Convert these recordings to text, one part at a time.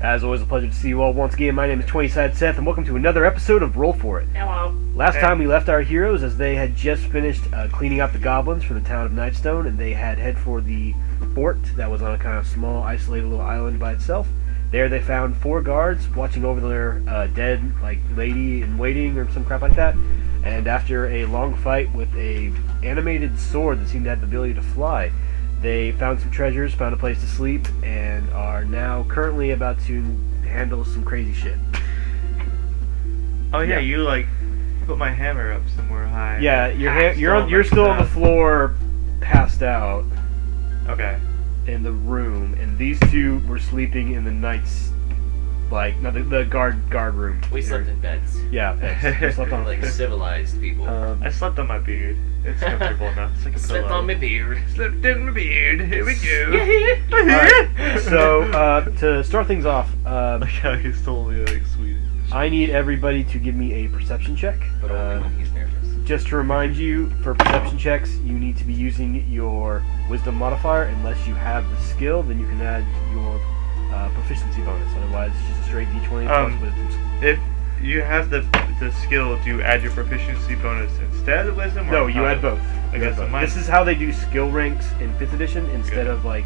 As always, a pleasure to see you all once again. My name is 20-Sided Seth, and welcome to another episode of Roll For It. Hello. Last time we left our heroes as they had just finished cleaning out the goblins from the town of Nightstone, and they had head for the fort that was on a kind of small, isolated little island by itself. There they found 4 guards watching over their dead lady in waiting or some crap like that. And after a long fight with a animated sword that seemed to have the ability to fly, they found some treasures, found a place to sleep, and are now currently about to handle some crazy shit. Oh yeah, Yeah. you put my hammer up somewhere high. Yeah, you're still on the floor, passed out Okay. in the room, and these two were sleeping in the night's not the guard room. We slept in beds. Yeah, they slept on Like civilized people. I slept on my beard. It's comfortable enough. It's like a Slept pillow. on my beard. Slept on my beard. Here we go. Alright, so to start things off, Like how he's totally Swedish. I need everybody to give me a perception check. But only when he's nervous. Just to remind you, for perception checks, you need to be using your wisdom modifier. Unless you have the skill, then you can add your proficiency bonus. Otherwise, it's just a straight d20 plus wisdom. If you have the skill, do you add your proficiency bonus instead of wisdom? Or No, you how? add both. I You add guess both. mine- This is how they do skill ranks in 5th edition instead Okay. of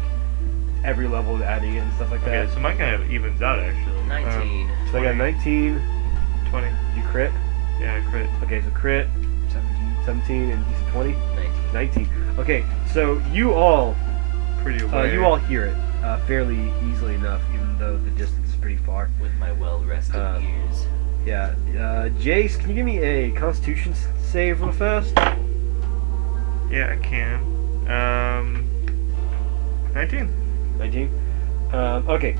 every level adding it and stuff like that. Okay, so mine kind of evens out actually. 19. So I got 19. 20. You crit. Yeah, crit. Okay, so crit. 17 and you said 20. 19. 19. Okay, so you all Pretty aware. hear it fairly easily enough, even though the distance is pretty far. With my well-rested ears. Yeah. Jace, can you give me a Constitution save real fast? Yeah, I can. 19. 19. Okay.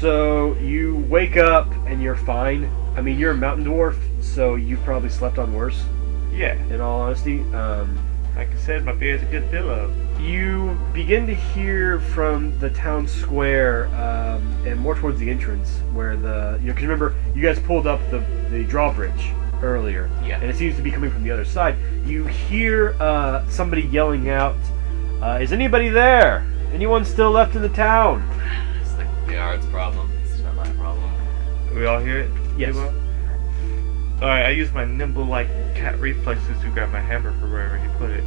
So you wake up and you're fine. I mean, you're a mountain dwarf, so you probably slept on worse. Yeah. In all honesty, Like I said, my beard's a good pillow. you begin to hear from the town square and more towards the entrance where because remember you guys pulled up the drawbridge earlier, Yeah. and it seems to be coming from the other side. You hear somebody yelling out, "Is anybody there? Anyone still left in the town?" It's the guard's problem. It's not my problem. We all hear it? Yes. Pretty well? Alright, I use my nimble cat reflexes to grab my hammer from wherever he put it.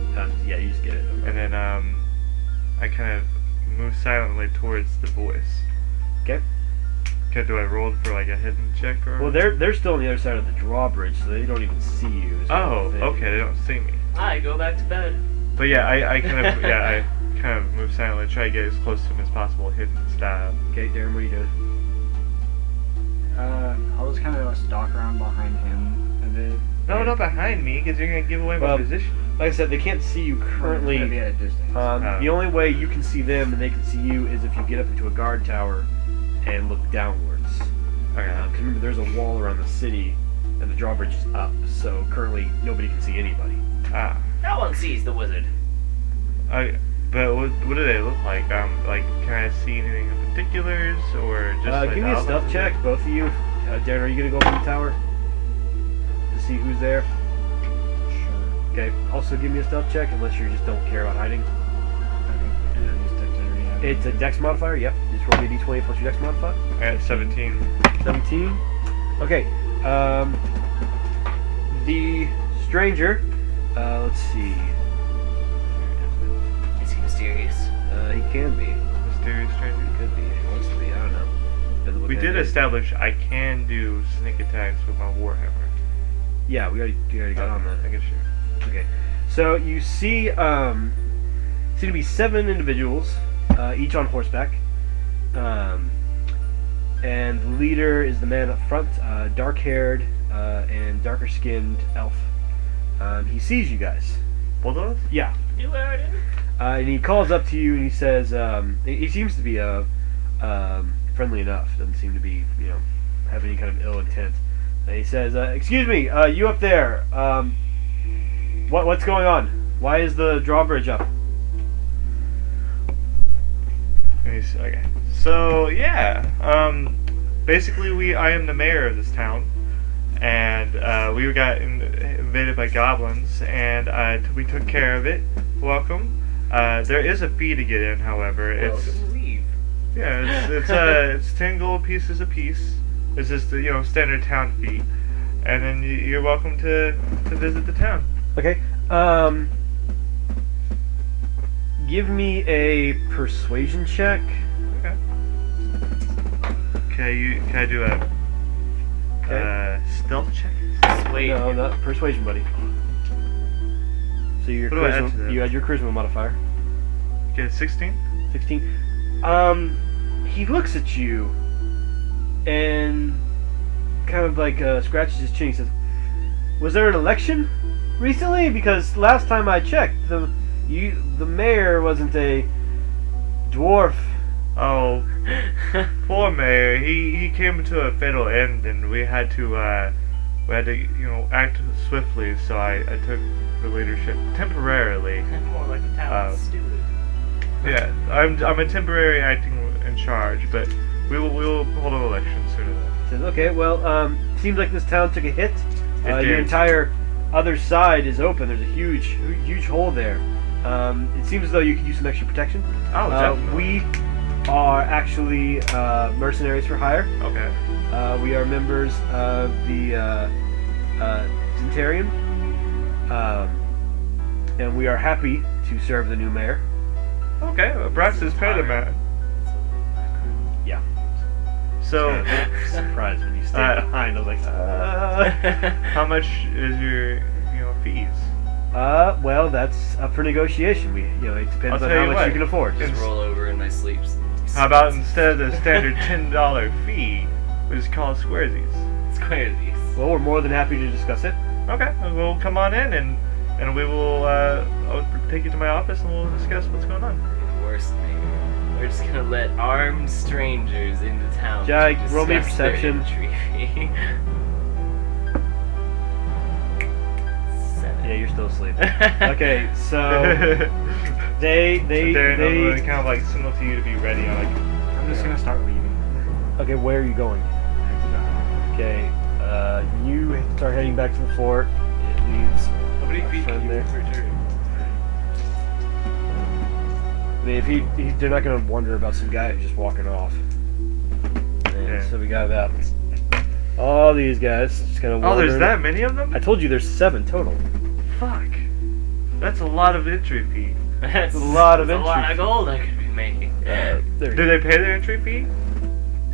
Yeah, you just get it. And then I kind of move silently towards the voice. Okay. Okay, do I roll for a hidden check or? Well, they're still on the other side of the drawbridge, so they don't even see you. is what I'm Oh, saying. okay, they don't see me. I go back to bed. But yeah, I kind of I kind of move silently, try to get as close to him as possible, hidden style. Okay, Darren, what are you doing? I'll just kind of stalk around behind him a bit. No, not behind me, because you're gonna give away my Well, position. Like I said, they can't see you I'm gonna be currently. at a distance. The only way you can see them and they can see you is if you get up into a guard tower and look downwards. Okay. 'Cause remember, there's a wall around the city, and the drawbridge is up, so currently nobody can see anybody. Ah. No one sees the wizard. But what do they look like? Can I see anything in particulars, or just Give me a outlines stealth of check, it? both of you. Darren, are you gonna go up in the tower to see who's there? Sure. Okay. Also, give me a stealth check, unless you just don't care about hiding. Okay. And then just dexterity. It's a dex modifier. Yep. Just roll me a d20 plus your dex modifier. I got 17. 17. Okay. The stranger. Let's see. Is he mysterious? He can be. Mysterious stranger. Could be. He wants to be. I don't know. Depends what We that did is. establish I can do sneak attacks with my warhammer. Yeah, we already got on I that. guess sure. Okay. So you see, seem to be 7 individuals, each on horseback. And the leader is the man up front, dark-haired and darker-skinned elf. He sees you guys. Both of us? Yeah. You heard him. And he calls up to you and he says, he seems to be friendly enough. Doesn't seem to be, have any kind of ill intent. And he says, "Excuse me, you up there? What's going on? Why is the drawbridge up?" Okay. So yeah, basically I am the mayor of this town, and we got invaded by goblins, and we took care of it. Welcome. There is a fee to get in, however. It's Welcome, leave. Yeah, it's 10 gold pieces a piece. It's just the standard town fee, and then you're welcome to visit the town. Okay. Give me a persuasion check. Okay. Can I do a stealth check? Wait. No, not persuasion, buddy. So your What do I add to charisma, that? you add your charisma modifier. Get a 16. 16. He looks at you and kind of like scratches his chin. He says, "Was there an election recently? Because last time I checked, the mayor wasn't a dwarf." Oh, poor mayor. He came to a fatal end, and we had to act swiftly. So I took the leadership temporarily. More like a town steward. Yeah, I'm a temporary acting in charge, but we will hold an election soon enough. Says, "Okay, well, seems like this town took a hit. It Your did. entire other side is open. There's a huge hole there. It seems as though you could use some extra protection. Oh, definitely. We are actually mercenaries for hire. Okay. We are members of the Zentarian, and we are happy to serve the new mayor." Okay. Brax is paramount. Yeah. So, Surprised when you stayed Uh, behind. I was like, how much is your fees? well, that's up for negotiation. It depends I'll on tell how you much what. you can afford. Just roll over in my sleep. How about instead of the standard $10 fee, we just call it squaresies? Squaresies. Well, we're more than happy to discuss it. Okay. Well, come on in and we will. I'll take you to my office and we'll discuss what's going on. The worst thing. We're just gonna let armed strangers into town. Jai, to roll me a discuss their perception. entry fee. 7. Yeah, you're still asleep. Okay, so they Darren, I'm kind of like signal to you to be ready. I'm just gonna start leaving. Okay, where are you going? Okay, you start heading back to the fort. It leaves How many feet friend can you there. per turn? I mean, if they're not gonna wonder about some guy who's just walking off. And Yeah. so we got about all these guys just kind of. Oh, there's that many of them? I told you there's 7 total. Fuck. That's a lot of entry fee. That's a lot of that's a lot entry of gold I could be making. There, Do they pay their entry fee?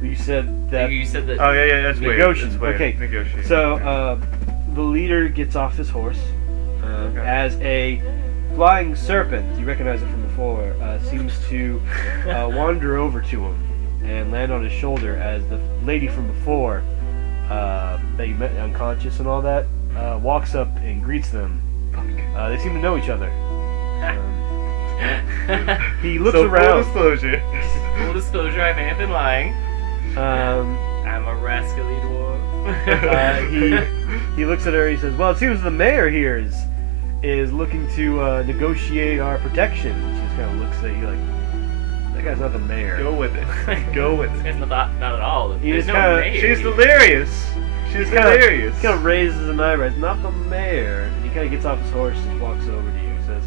you said that. You said that. Oh yeah, that's way. Negotiation, That's way. okay. Negotiation. So the leader gets off his horse Okay. as a flying serpent. You recognize it from before. Seems to wander over to him and land on his shoulder as the lady from before that you met unconscious and all that walks up and greets them. They seem to know each other. He looks so around. Full disclosure. Full disclosure, I may have been lying. I'm a rascally dwarf. He looks at her. He says, "Well, it seems the mayor here is looking to negotiate our protection." She just kind of looks at you like, "That guy's not the mayor." Go with it. Go with This it. guy's not at all. He There's just no kinda- mayor. She's hilarious. She's hilarious. He kind of raises an eyebrow. It's not the mayor. And he kind of gets off his horse and walks over to you. Says,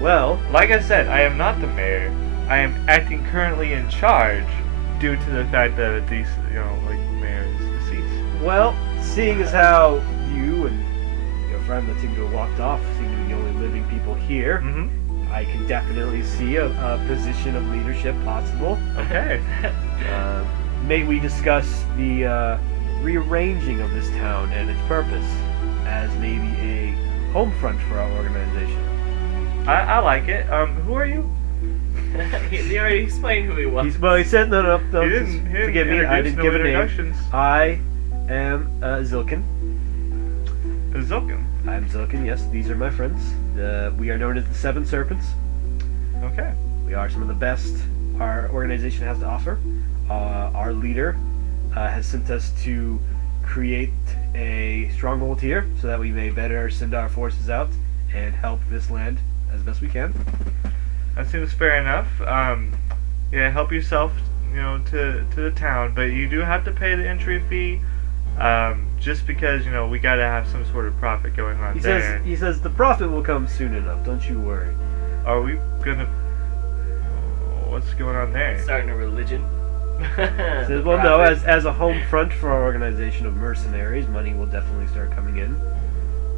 "Well, Like I said, I am not the mayor. I am acting currently in charge due to the fact that these, mayor is deceased. well, seeing as how you and your friend that seemed to have walked off seem to be the only living people here, Mm-hmm. I can definitely see a position of leadership possible. Okay. May we discuss the rearranging of this town and its purpose as maybe a home front for our organization?" I like it. Who are you? He already explained who he was. He said, no, He didn't forgive me, I didn't introduce no give a name. introductions. I am Zilkin. Zilkin. I'm Zilkin, yes, these are my friends. We are known as the Seven Serpents. Okay. We are some of the best our organization has to offer. Our leader has sent us to create a stronghold here so that we may better send our forces out and help this land as best we can. That seems fair enough. Yeah, help yourself, to the town, but you do have to pay the entry fee. Just because we gotta have some sort of profit going on there. He says the profit will come soon enough. Don't you worry. Are we gonna? what's going on there? Starting a religion. Says, well, no, as a home front for our organization of mercenaries, money will definitely start coming in.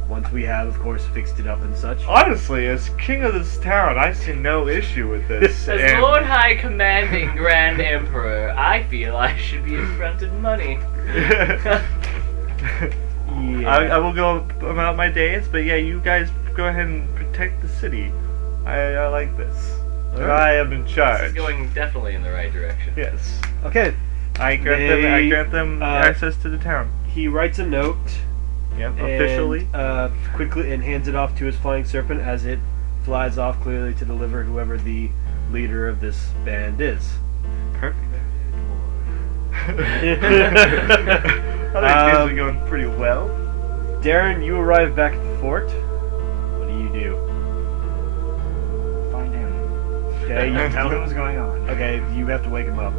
Once we have, of course, fixed it up and such. Honestly, as king of this town, I see no issue with this. As and- Lord High Commanding Grand Emperor, I feel I should be fronted money. Yeah. I will go about my days, but yeah, you guys go ahead and protect the city. I like this. I am in charge. This is going definitely in the right direction. Yes. Okay. I grant them access to the town. He writes a note. Yep, And, officially. quickly and hands it off to his flying serpent as it flies off, clearly to deliver whoever the leader of this band is. Perfect. I think things are going pretty well. Darren, you arrive back at the fort. What do you do? Find him. Okay, you Tell him what's going on. Okay, you have to wake him up.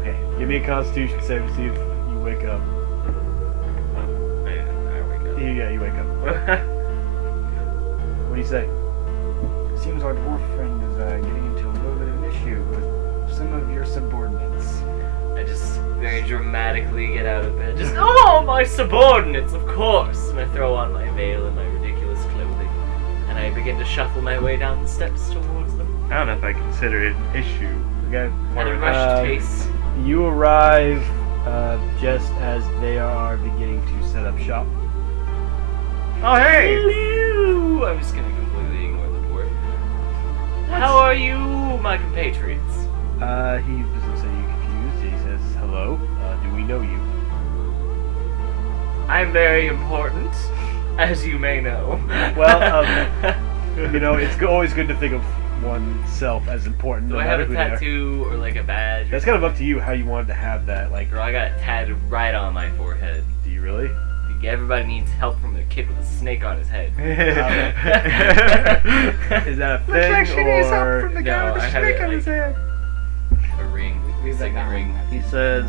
Okay. Give me a Constitution save to see if you wake up. I wake up. Yeah, you wake up. What do you say? Seems our dwarf friend is getting into a little bit of an issue with some of your subordinates. I just very dramatically get out of bed. Just, oh, my subordinates, of course! And I throw on my veil and my ridiculous clothing. And I begin to shuffle my way down the steps towards them. I don't know if I consider it an issue. Okay. At a rushed pace. You arrive just as they are beginning to set up shop. Oh, hey! Hello! I'm just gonna completely ignore the dwarf. How are you, my compatriots? He doesn't say you confused. He says, hello, do we know you? I'm very important, as you may know. Well, you know, it's always good to think of oneself as important. Do no I have matter a who they are. tattoo or like a badge? That's kind of up to you how you wanted to have that. Like, Girl, I got it tattooed right on my forehead. do you really? Everybody needs help from a kid with a snake on his head. Is that a Looks thing like she needs help or from the guy No, with I the have snake it, on like- his head. A ring, a signet ring. he says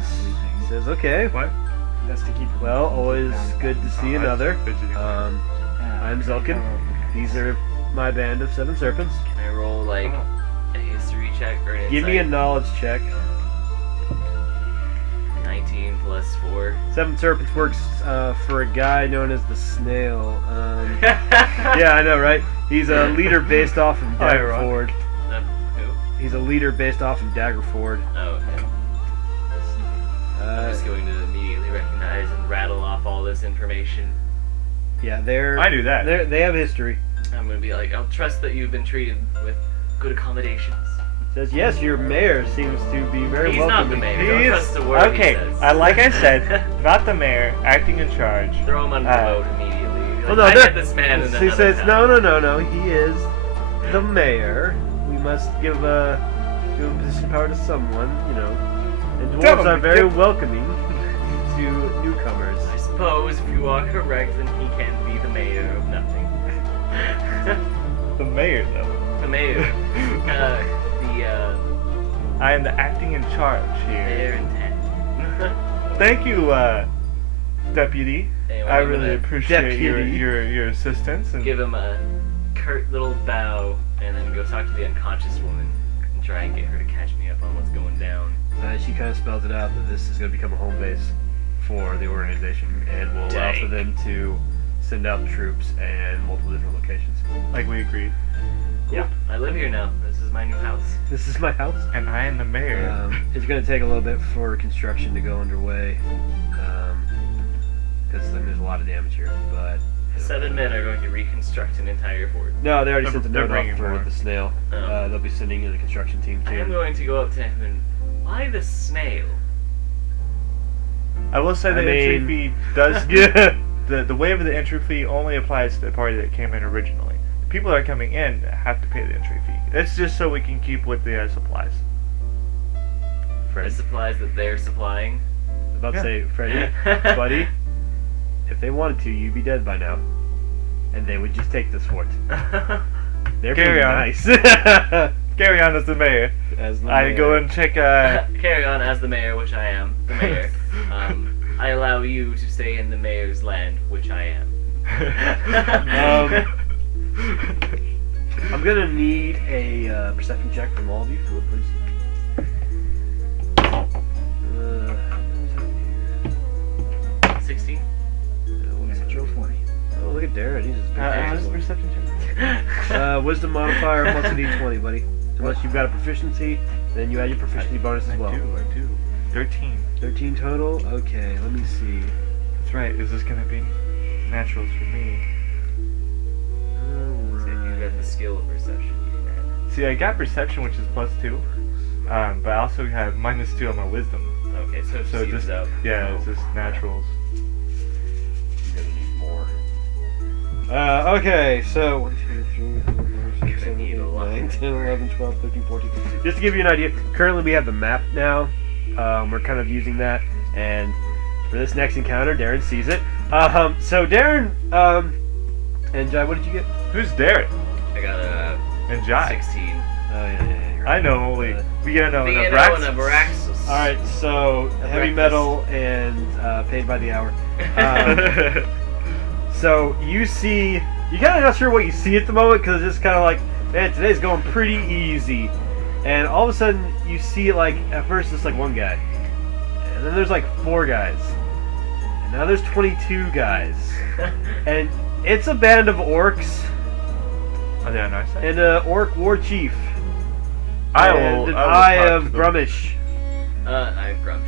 okay. What? That's to keep. Well, always good to see another. Yeah. I'm Zulkin. These are my band of 7 serpents. Can I roll like a history check or an Give me a insight? knowledge check. 19 plus 4. 7 serpents works for a guy known as the Snail. Yeah, I know, right? He's a leader based off of Daggerford. Who? He's a leader based off of Daggerford. Oh, okay. I'm just going to immediately recognize and rattle off all this information. Yeah, they're. I knew that. They have history. I'm going to be like, I'll trust that you've been treated with good accommodations. Says yes, your mayor seems to be very He's not the welcoming. mayor. He Don't is trust a word okay. he says. Like I said, not the mayor, acting in charge. Throw him under the boat immediately. Be like, Well, no, I that- met this man in He another says town. no. He is the mayor. We must give a position of power to someone, you know. And Tell dwarves him are to very give- welcoming to newcomers. I suppose if you are correct, then he can be the mayor of nothing. The mayor, though. The mayor. I am the acting in charge Mayor here. in 10. Thank you, deputy. Anyway, I I'm really gonna appreciate Deputy. your assistance. And give him a curt little bow and then go talk to the unconscious woman and try and get her to catch me up on what's going down. She kind of spells it out that this is going to become a home base for the organization and will allow for Dang. them to send out troops and multiple different locations. like we agreed. Yeah. I live here now. This is my new house. This is my house. And I am the mayor. It's going to take a little bit for construction to go underway because there's a lot of damage here. But 7 men are going to reconstruct an entire fort. no, they already They're- sent the they're note bringing off for more. the snail. Oh. They'll be sending in a construction team I am too. going to go up to him and, why the snail? I will say the I entry mean- fee does. Yeah. The waiver of the entry fee only applies to the party that came in originally. The people that are coming in have to pay the entry fee. It's just so we can keep with the supplies. The Fred, supplies that they're supplying. about to Yeah. say, Freddie, buddy, if they wanted to, you'd be dead by now, and they would just take this fort. They're Carry being on. nice. Carry on as the mayor. As the I mayor. go and check. Carry on as the mayor, which I am. The mayor. I allow you to stay in the mayor's land, which I am. I'm gonna need a perception check from all of you, if you would, please. wisdom modifier plus a d20, buddy. Unless you've got a proficiency, then you add your proficiency bonus as well. I do. 13. 13 total? Okay, let me see. That's right. Is this gonna be naturals for me? So you got the skill of perception. See, I got perception, which is +2. But I also have -2 on my wisdom. Okay, so it So seems just up. it's just naturals. You're gonna need more. Okay, so 1, 2, 3, 4, 5, 6, 7, 8, 9, 10, 11, 12, 13, 14. Just to give you an idea, currently we have the map now. We're kind of using that, and for this next encounter, Darren sees it. So Darren, and Jai, what did you get? Who's Derek? I got a And Jai. 16. Oh yeah. You're I know only Vienna and Vienna Abraxas. and Abraxas. All right, so heavy breakfast. metal and paid by the hour. So you see, you're kind of not sure what you see at the moment because it's just kind of like, man, today's going pretty easy. And all of a sudden you see like, at first it's like one guy. And then there's like 4 guys. And now there's 22 guys. And it's a band of orcs Oh, yeah, nice. and an orc war chief. I and will. an I will eye talk of to them. Grumish. I'm Grumsh.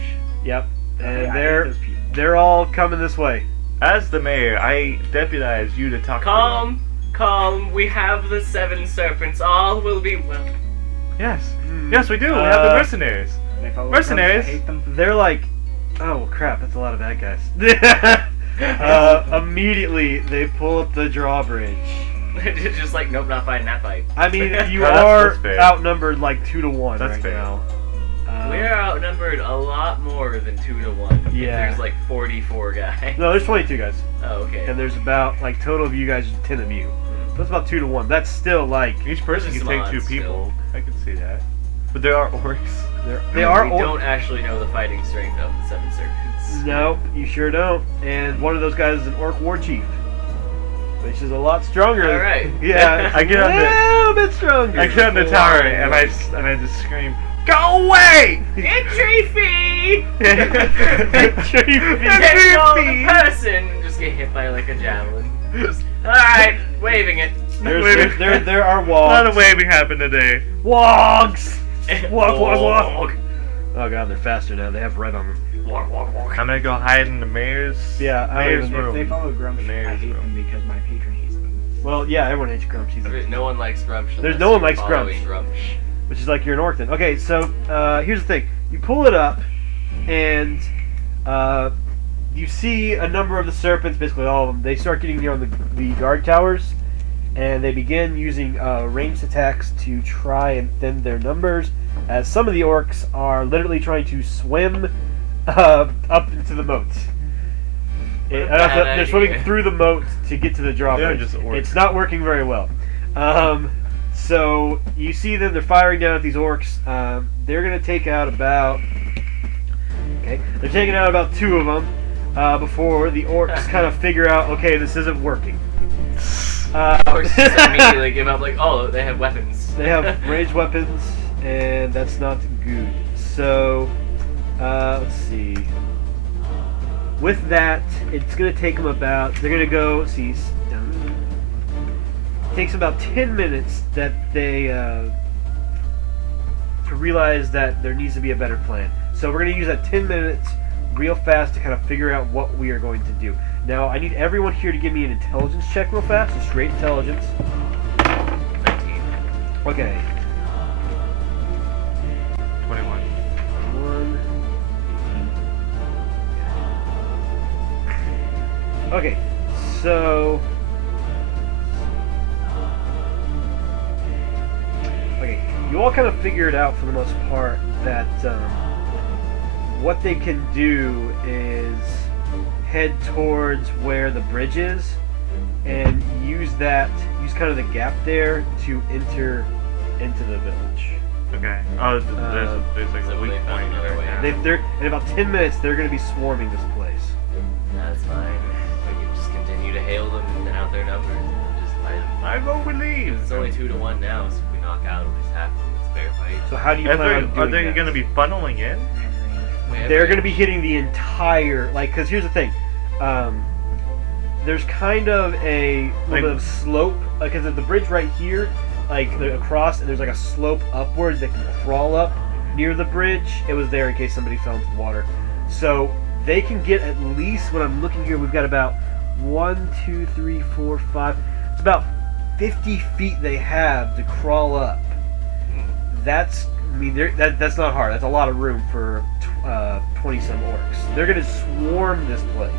Yep. I And hate they're those people. they're all coming this way. As the mayor, I deputize you to talk to Calm, calm. We have the 7 serpents. All will be well. them. Yes. Yes, we do. We have the mercenaries. They follow Mercenaries. Trump, I hate them. They're like, oh crap, that's a lot of bad guys. Immediately they pull up the drawbridge. Just like, nope, not fighting that fight. I mean, you That's are fair. outnumbered like 2 to 1 That's right fair. now. We're outnumbered a lot more than 2 to 1. Yeah. There's like 44 guys. No, there's 22 guys, Oh, okay. and there's about like total of you guys, 10 of you. So that's about 2 to 1. That's still like Each person Just can take some 2 odds people. I can see that. But there are orcs. they are. We don't actually know the fighting strength of the 7 serpents. No, you sure don't. And one of those guys is an orc war chief, which is a lot stronger. All right. Yeah, I get on the- a little bit stronger. I get on the tower and I just scream, "Go away!" Entry fee! Entry fee. Get all the person and just get hit by like a javelin. Alright, waving it. There are A lot of wogs. waving happened today. Wogs. Wog, wog, Wog. wog. Oh god, they're faster now. They have red on them. Wog, wog, wog. I'm gonna go hide in the mayor's. Yeah, I mayor's don't even- room. If they follow Grumsh, The I mayor's hate room. them because my patron hates them. Well, yeah, everyone hates Grumsh. He's No one likes Grumsh. There's unless no one you're likes following Grumsh. Grumsh. which is like you're an orc then. Okay, so here's the thing: you pull it up, and you see a number of the serpents, basically all of them. They start getting near the guard towers, and they begin using ranged attacks to try and thin their numbers. As some of the orcs are literally trying to swim up into the moat. They're swimming through the moat to get to the drawbridge. They're just orcs. It's not working very well. So you see them; they're firing down at these orcs. They're gonna take out about. Okay, they're taking out about 2 of them before the orcs kind of figure out, okay, this isn't working. Orcs just immediately give up, like, oh, they have weapons. They have ranged weapons, and that's not good. So, let's see. With that, it's going to take them about, they're going to go, let's see, it takes about 10 minutes that they, to realize that there needs to be a better plan. So we're going to use that 10 minutes real fast to kind of figure out what we are going to do. Now, I need everyone here to give me an intelligence check real fast, a straight intelligence. 19. Okay. 21. 1. Okay, so... Okay, you all kind of figured out for the most part that what they can do is head towards where the bridge is and use kind of the gap there to enter into the village. Okay. Oh, there's like So a weak they found point another right way. now. They're in about 10 minutes. They're going to be swarming this place. That's fine. We can just continue to hail them and thin out their numbers and just fight them. I won't believe. It's only 2 to 1 now, so if we knock out at least half of them, it's fair fight. So how do you Are plan on they, doing are they that? going to be funneling in? We have They're going to range. be hitting the entire, like, because here's the thing. There's kind of a little bit of slope, because the bridge right here like across, and there's like a slope upwards that can crawl up near the bridge. It was there in case somebody fell into the water. So they can get at least, when I'm looking here, we've got about 1, 2, 3, 4, 5. It's about 50 feet they have to crawl up. That's, I mean, that's not hard. That's a lot of room for 20-some orcs. They're gonna swarm this place.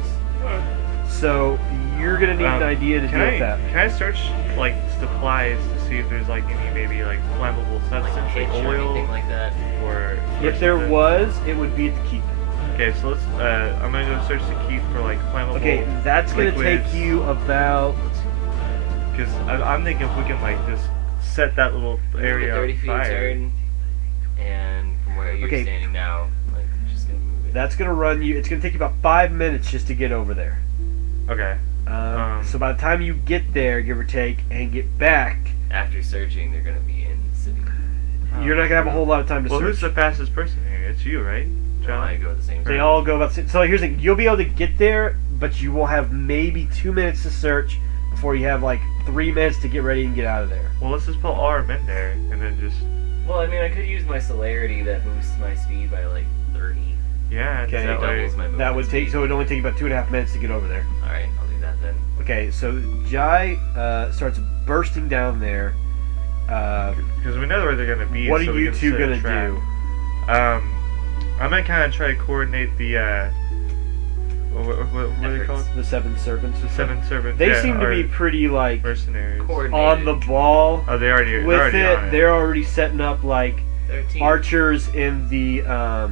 So you're gonna need an idea to deal with that. Can I search like supplies to see if there's like any maybe like flammable substance, Like a like hitch or oil, anything like that. or If there something? was, it would be at the keep. Okay, so let's. I'm gonna go search the keep for like flammable. Okay, that's gonna liquids. take you about. Because I'm thinking if we can like just set that little area 30 on feet fire. turn, and from where you're Okay. standing now, like just gonna move it. That's gonna run you. It's gonna take you about 5 minutes just to get over there. Okay. So by the time you get there, give or take, and get back, After searching, they're gonna be in the city. you're not gonna have a whole lot of time to Well, search. who's the fastest person here? It's you, right, No, I John? go at the same time. They all go about. So here's the thing: you'll be able to get there, but you will have maybe 2 minutes to search before you have like 3 minutes to get ready and get out of there. Well, let's just put all our men there and then just Well, I mean, I could use my celerity that boosts my speed by like 30. yeah. Okay. That way. Doubles my movement That would take. speed. So it would only take about 2.5 minutes to get over there. All right, I'll do that then. Okay. So Jai starts bursting down there. Because we know where they're gonna be. What so are we you can two set a gonna trap. do? I'm gonna kind of try to coordinate the what are they Efforts. called? The Seven Serpents. The Seven Servants. They yeah, seem to our be pretty like mercenaries. Coordinated. on the ball Oh, they're with already it. on it. They're already setting up like 13. archers in the Alright.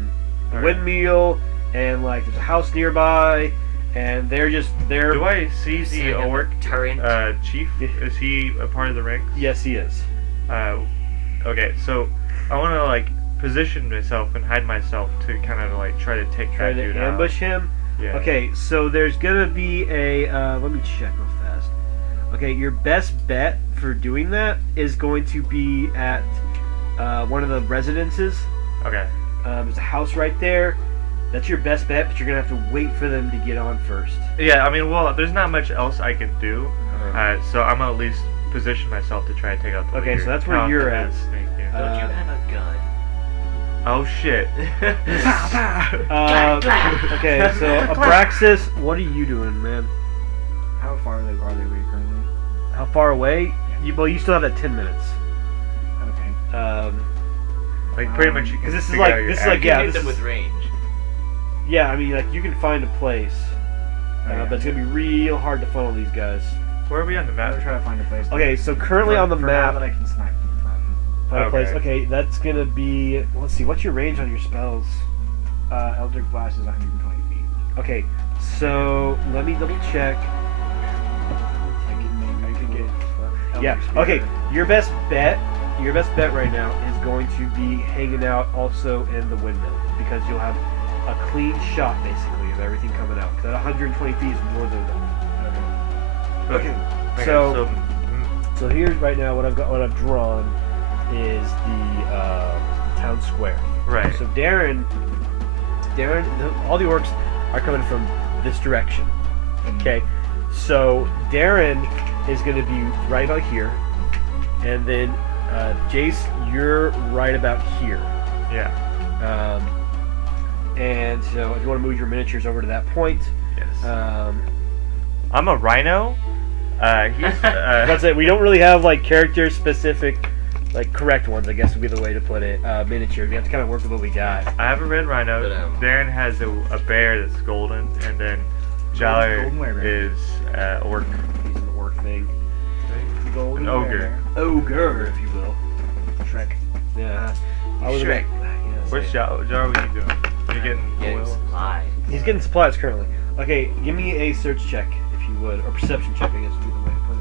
windmill, and like there's a house nearby, and they're Do I see Setting the up a orc turret. chief? Is he a part of the ranks? Yes, he is. Okay, so I want to like position myself and hide myself to kind of like try to take Try that to dude ambush him. out. Yeah. Okay, so there's gonna be a let me check real fast. Okay, your best bet for doing that is going to be at one of the residences. Okay. There's a house right there. That's your best bet, but you're gonna have to wait for them to get on first. Yeah, I mean, well, there's not much else I can do, so I'm gonna at least position myself to try and take out the Okay, leader. so that's where How you're that at. is, Snake, yeah. Don't you have a gun? Oh shit. Okay, so Abraxas, what are you doing, man? How far are they away currently? How far away? You still have that 10 minutes. Okay. Like pretty much, you can Because this is figure like out your this is You like can yeah, hit this them is, with range. yeah. I mean, like you can find a place, Okay. but it's gonna be real hard to funnel these guys. Where are we on the I'm map? gonna try to find a place. Okay, so currently on the for map, now that I can snipe them from. find a place. Okay. Okay, that's gonna be. Let's see, what's your range on your spells? Eldritch Blast is 120 feet. Okay, so let me double check. I could get. Yeah. Eldritch Okay. Spear. Your best bet right now is going to be hanging out also in the windmill because you'll have a clean shot basically of everything coming out. 'Cause that 120 feet is more than enough. Okay. So so here's right now what I've drawn is the town square. right. So Darren, all the orcs are coming from this direction. Okay, so Darren is going to be right about here, and then Jace, you're right about here. Yeah. And so if you want to move your miniatures over to that point, Yes. I'm a rhino. He's. that's it. We don't really have like character specific, like correct ones. I guess would be the way to put it. Miniatures. We have to kind of work with what we got. I have a red rhino. But, Darren has a bear that's golden, and then Jaller Golden werebear. is orc. He's an orc thing. Golden An ogre. Ogre, if you will. Shrek. Yeah. I was Shrek. yeah, Where's say- Jar? Jar, what are you doing? You're getting Getting oil. supplies. He's getting supplies currently. Okay, give me a search check if you would, or perception check. I guess would be the way to put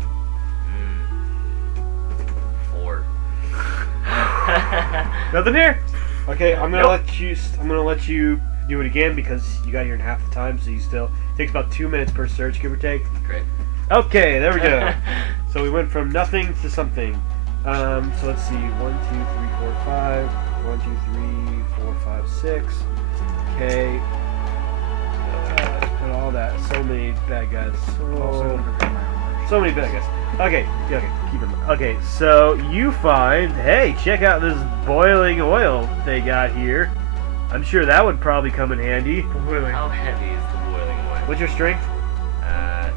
it. 4. Nothing here. Okay, I'm gonna Nope. let you do it again because you got here in half the time, so you still it takes about 2 minutes per search, give or take. Great. Okay, there we go. So we went from nothing to something. So let's see, 1, 2, 3, 4, 5. 1, 2, 3, 4, 5, 6. Okay. Let's put all that. So many bad guys. Also, So, prepare my armor. So many biggest. Okay, yeah, okay, keep it. Okay, so you find, hey, check out this boiling oil they got here. I'm sure that would probably come in handy. Boiling. How heavy is the boiling oil? What's your strength? 10.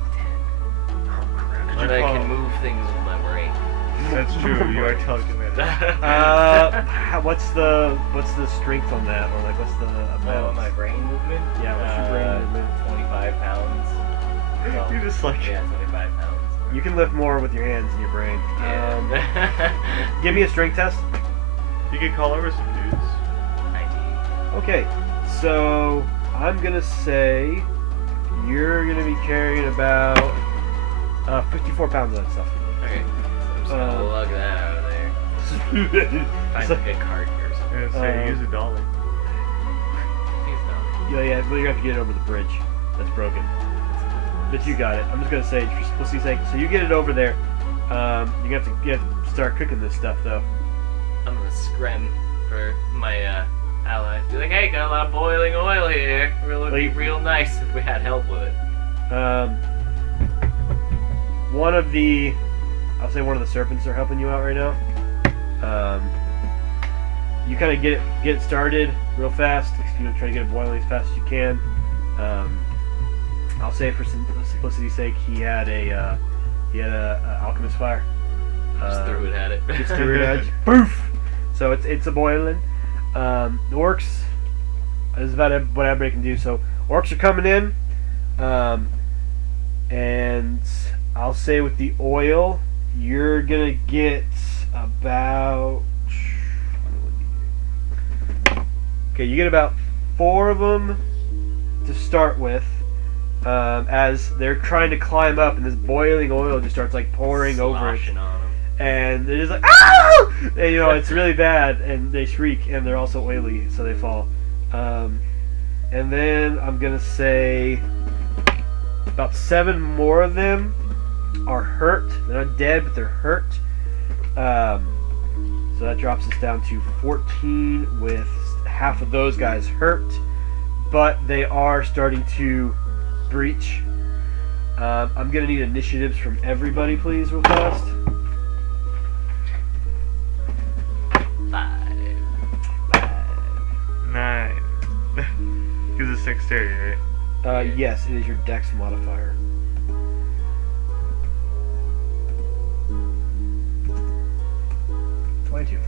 Oh crap. Could But you I call- can move things with my brain. That's true. You are telekinetic. What's the strength on that, or like what's the amount? my brain movement? Yeah, what's your brain movement? 25 pounds. Well, You're just like. yeah, 25 pounds. You can lift more with your hands than your brain. Yeah. Give me a strength test. You could call over some dudes. 19. Okay, so I'm gonna say you're gonna be carrying about 54 pounds of that stuff. Okay. So I'm just gonna lug that out of there. Find So- a good cart or something. And say use a dolly. He's not. yeah, but you have to get it over the bridge. That's broken. But you got it. I'm just gonna say, for simplicity's sake, so you get it over there. You have to start cooking this stuff though. I'm gonna scrim for my ally. Be like, hey, got a lot of boiling oil here. It would be Like- real nice if we had help with it. One of the the serpents are helping you out right now. You kind of get it started real fast. You know, try to get it boiling as fast as you can. I'll say for simplicity's sake, he had a alchemist fire. Just threw it at it. Just threw it at it. Poof! So it's a boiling. The orcs. This is about what everybody can do. So orcs are coming in, and I'll say with the oil, you're gonna get about. Okay, you get about 4 of them to start with. As they're trying to climb up, and this boiling oil just starts like pouring over it, Sloshing on 'em. and they're just like, ah! And, you know, it's really bad, and they shriek, and they're also oily, so they fall. And then I'm gonna say about 7 more of them are hurt. They're not dead, but they're hurt. So that drops us down to 14 with half of those guys hurt, but they are starting to breach. I'm gonna need initiatives from everybody, please, real fast. 5. 9. Because it's dexterity, right? Yes, it is your dex modifier. $22.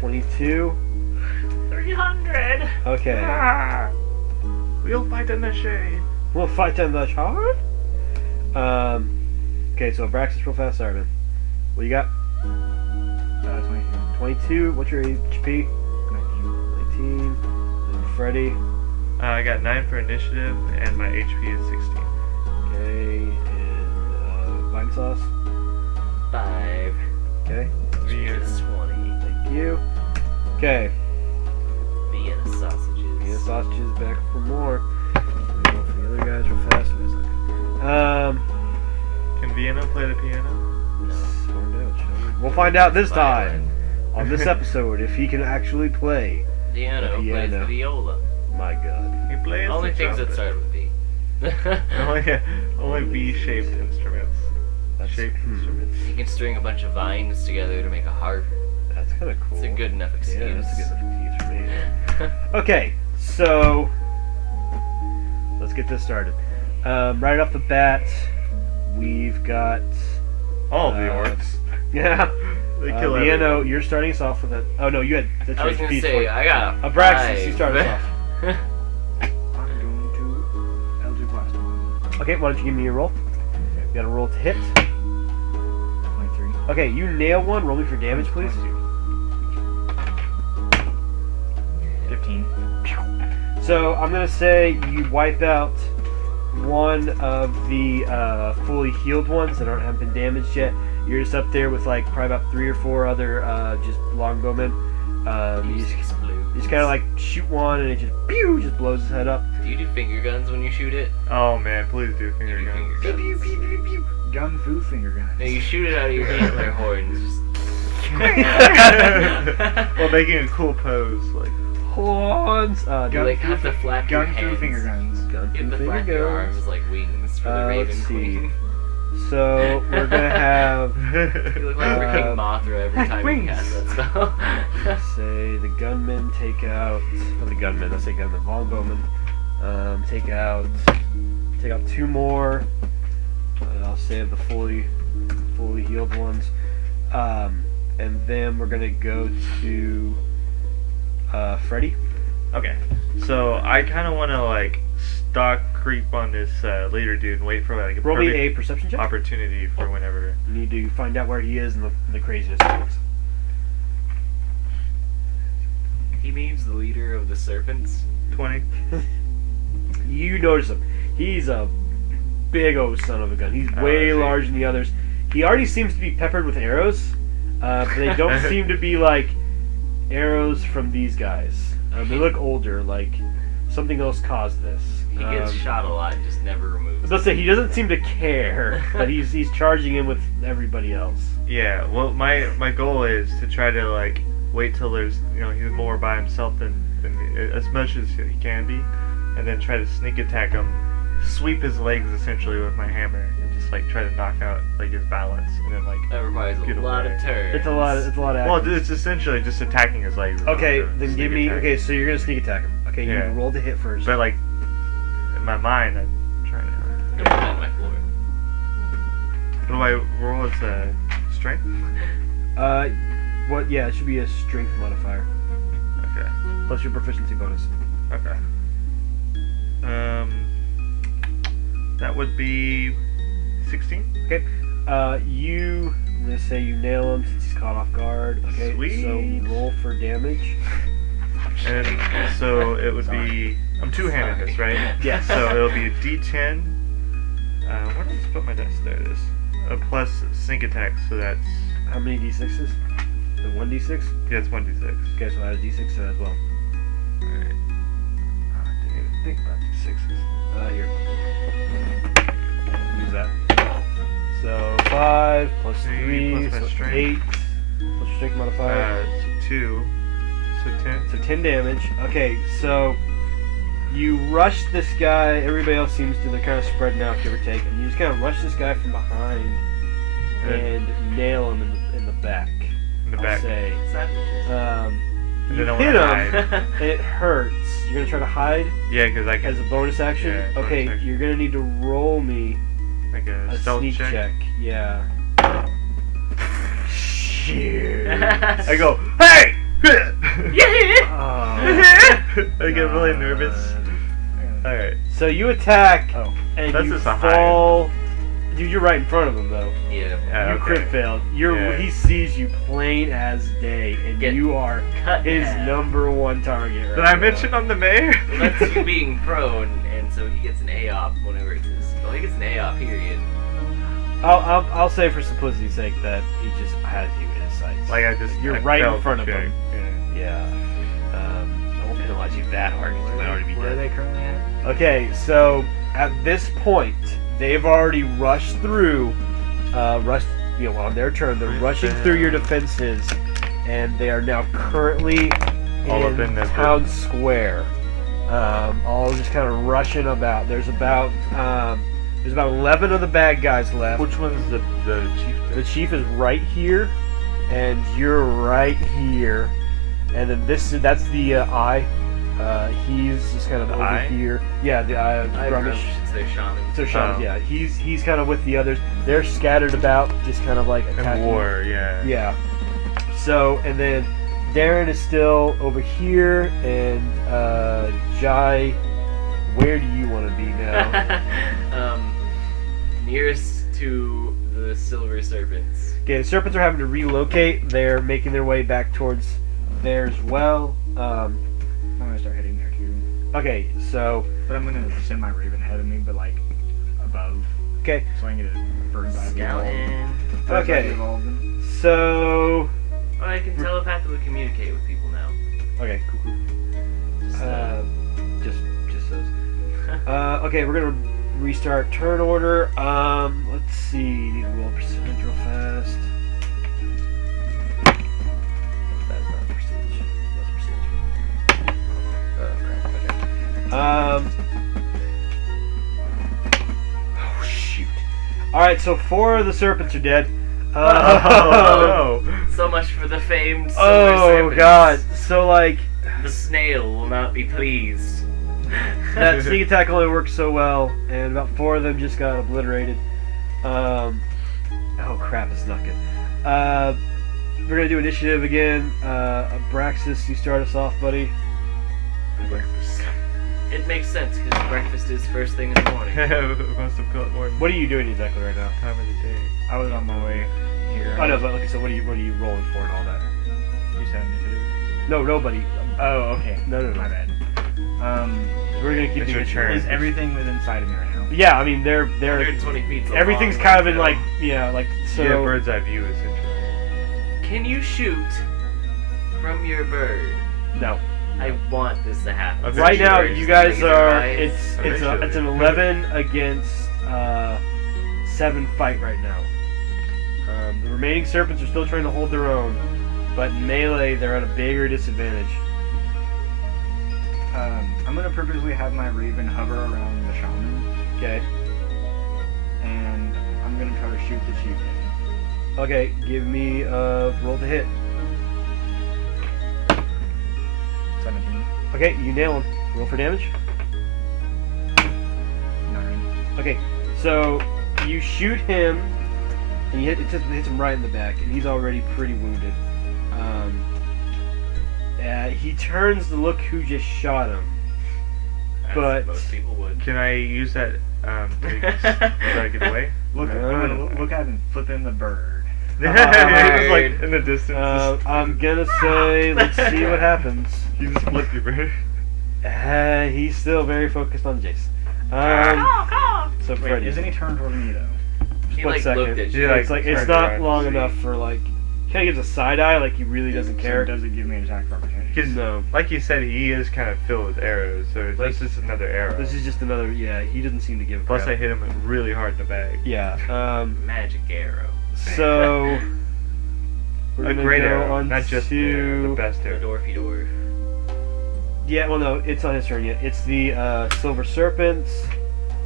22. 300. Okay. Ah! We'll fight in the shade. We'll fight them the hard. Okay, so Abraxas real fast. Sorry, man. What you got? 22. 22. What's your HP? 19. Then Freddy. I got 9 for initiative, and my HP is 16. Okay, and Vine Sauce. 5. Okay, It's 20. thank you. Okay, Vienna sausages. Vienna sausages back for more. We'll go for the other guys real fast. Can Vienna play the piano? We'll find out this time on this episode if he can actually play. Piano plays Piano. the viola. My God. He plays Only the things that trumpet. start with V. Only V-shaped instruments. That's, Shaped instruments. You can string a bunch of vines together to make a harp. That's kind of cool. It's a good enough excuse. Yeah, that's a good enough excuse for me. Okay, so let's get this started. Right off the bat, we've got All the Uh, orcs. yeah. They kill Vienna, everyone. you're starting us off with a. Oh no, you had. That's I your was gonna HP say, point. I got a Abraxas, you started us 5. off. I'm going to Eldritch Blast one. Okay, why don't you give me a roll? You got a roll to hit. 23. Okay, you nail one. Roll me for damage, please. 15. So I'm gonna say you wipe out one of the fully healed ones that haven't been damaged yet. You're just up there with like probably about 3 or 4 other just longbowmen. You just kind of like shoot one and it just pew, just blows his head up. Do you do finger guns when you shoot it? Oh man, please do You finger do guns. finger guns. Gun fu finger guns. No, you shoot it out of your antler horns. While making a cool pose, like Horns. You like have to flap your Gun hands. through finger guns. Gun You have to through flap finger your guns. arms like wings for the Raven Let's see. Queen. So we're gonna have You look like King Mothra every time you wings. cast that spell. say the gunmen take out. Not the gunmen. Let's say gunmen. Longbowmen. Take out 2 more. I'll save the fully healed ones. And then we're gonna go to Freddy. Okay, so I kind of want to like stalk creep on this leader dude and wait for like a Roll me a perfect perception check. opportunity for whenever. You need to find out where he is and the craziness of things. He means the leader of the serpents. 20. You notice him. He's a big old son of a gun. He's Oh, way is he? larger than the others. He already seems to be peppered with arrows, but they don't seem to be like arrows from these guys. They look older, like something else caused this. He gets shot a lot, just never removes. Let's say he doesn't seem to care, but he's charging in with everybody else. Yeah, well, my goal is to try to like wait till there's he's more by himself than as much as he can be, and then try to sneak attack him, sweep his legs essentially with my hammer, and just like try to knock out like his balance, and then like. That requires Get a lot away. of turns. It's a lot of Well, action. it's essentially just attacking his legs. Okay, So then sneak give me. attack. Okay, so you're gonna sneak attack him. Okay, you Yeah. roll to hit first. But like in my mind, I'm trying to. Don't put that on my floor. What do I roll as a strength? What? Yeah, it should be a strength modifier Okay. plus your proficiency bonus. Okay. That would be 16. Okay. I'm gonna say you nail him since he's caught off guard. Okay. Sweet. So roll for damage. And so it would be. I'm two-handed this, right? Yes. So it'll be a D10. Where did I put my dice? There it is. Plus sneak attack, so that's. How many d6s? The 1d6? Yeah, it's 1d6. Okay, so add a d6 to that as well. Alright. I didn't even think about d6s. Here. Use that. So 5 plus 3, Plus my so strength. 8 plus your strength modifier. So 2. So 10. So 10 damage. Okay, so you rush this guy. Everybody else seems to, they're kind of spreading out, give or take. And you just kind of rush this guy from behind and nail him in the back. In the I'll back. say. Savages. And You then I hit wanna him, and it hurts. You're going to try to hide Yeah, because I can. as a bonus action? Yeah, bonus Okay, action. you're going to need to roll me Like a a stealth sneak check. Yeah. Shoot. I go, hey! Oh, I get really nervous. God. Alright. So you attack, Oh. and That's you just a hide. fall. Dude, you're right in front of him, though. Yeah. You crit failed. Yeah. He sees you plain as day, and Get you are Cut in his half. #1 target. Right Did I now. mention I'm the mayor? Well, that's you being prone, and so he gets an AOP whenever it's his. Well, he gets an AOP, period. I'll say for simplicity's sake that he just has you in his sights. Like You're I right in failed front the of him. check. Yeah. Yeah. I won't penalize you that hard because you might already be Where are dead. they currently at? Okay, so at this point, they've already rushed through, on their turn, they're rushing through your defenses, and they are now currently All up in the town square. All just kind of rushing about. There's about 11 of the bad guys left. Which one's the chief? The chief is right here, and you're right here, and then that's the eye. He's just kind of The over eye? here. Yeah, the eye of I Grummish. should say shaman. So Sean, Oh. yeah, he's kind of with the others. They're scattered about, just kind of like attacking. In war, yeah. Yeah. So, and then Darren is still over here, and Jai, where do you want to be now? Nearest to the silver serpents. Okay, the serpents are having to relocate. They're making their way back towards there as well. I'm gonna start heading there too. Okay, so But I'm gonna send my raven ahead of me, but like above. okay, So I can get a bird's eye view of all of them. Scouting. Bird's eye Okay. view of all of them. so Oh, I can telepathically communicate with people now. okay, cool. Just, Just those. Okay, we're gonna restart turn order. Let's see. Need to roll percentage real fast. That's not percentage. That's percentage. Oh crap. Okay. Oh shoot. All right, so 4 of the serpents are dead. Oh, no. So much for the famed silver Oh serpents. god. So like The snail will not be pleased. that sneak attack only worked so well, and about 4 of them just got obliterated. Oh crap, it's not good. We're gonna do initiative again. Abraxas, you start us off, buddy. Breakfast. It makes sense because breakfast is first thing in the morning. Must have got more What are you doing exactly right now? time of the day. I was on my way here. I know, but okay, so what are you rolling for and all that? You said initiative. No, nobody. Oh, okay. No. My bad. We're gonna keep It's the your initiative. turn. Is everything within inside of me right now? Yeah, I mean they're 120 feet's a everything's long kind of way in to like go. like so. Yeah, bird's eye view essentially. Can you shoot from your bird? No. I want this to happen. Okay. Right now, Just you guys laser are. eyes. It's an 11 against 7 fight right now. The remaining serpents are still trying to hold their own, but in melee they're at a bigger disadvantage. I'm gonna purposely have my raven hover around the shaman, Okay. and I'm gonna try to shoot the chief. Okay. Give me a roll to hit. 17. Okay, you nail him. Roll for damage. 9. Okay, so you shoot him, and you hits him right in the back, and he's already pretty wounded. He turns to look who just shot him. As but- most people would. Can I use that so I get away? Look, I'm gonna look at him and flip in the bird. He was like in the distance. I'm gonna say, let's see what happens. You just flipped your bird. He's still very focused on Jace. So Wait, Freddy. isn't he turned toward me though? He Split like second. looked at you. Yeah, It's like it's turned not around long to see. enough for like. Kind of gives a side eye, like he really doesn't care. So does it give me an attack of opportunity? 'Cause, No. like you said, he is kind of filled with arrows, so Like- this is another arrow. This is just another. Yeah, he doesn't seem to give a Plus, crap. I hit him really hard in the back. Yeah. Magic arrow. So we're A gonna great go arrow, on not just to the best The arrow. Dorfy Dwarf. Yeah, well, no, it's not his turn yet. It's the silver serpents.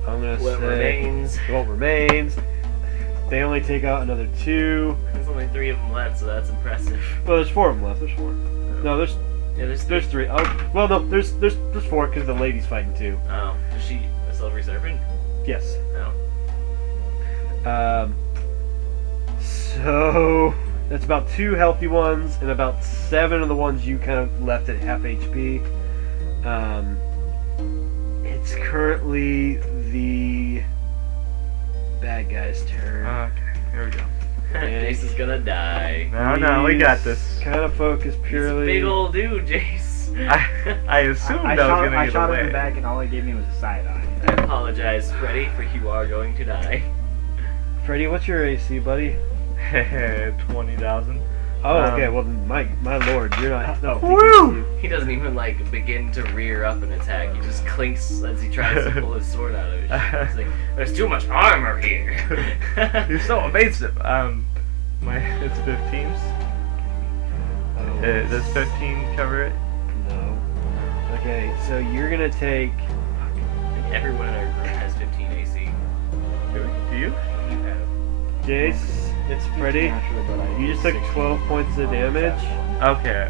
I'm gonna What say remains? what remains. They only take out another 2. There's only 3 of them left, so that's impressive. Well, there's 4 of them left. There's 4. No, there's Yeah, there's 3. there's 3. Oh, well, no, there's 4 because the lady's fighting too. Oh, is she a silvery serpent? Yes. No. So that's about 2 healthy ones and about 7 of the ones you kind of left at half HP. It's currently the bad guy's turn. Okay, here we go. Jace is gonna die. No, we got this. Kind of focused He's a purely. big old dude, Jace. I assumed I, was gonna I get shot away. him in the back, and all he gave me was a side eye. I apologize, Freddy, for you are going to die. Freddy, what's your AC, buddy? 20,000. Oh, Um, okay. Well, then, my lord, you're not. No. Woo! He doesn't even like begin to rear up an attack. He just clinks as he tries to pull his sword out of his sheath. He's like, "There's too much armor here." You're so evasive. It's 15s. Oh, Does 15 cover it? No. Okay, so you're gonna take. Everyone in our group has 15 AC. Do you? You have. Jace, it's Freddy. Naturally, but I You just took 16. 12 points of damage. Okay.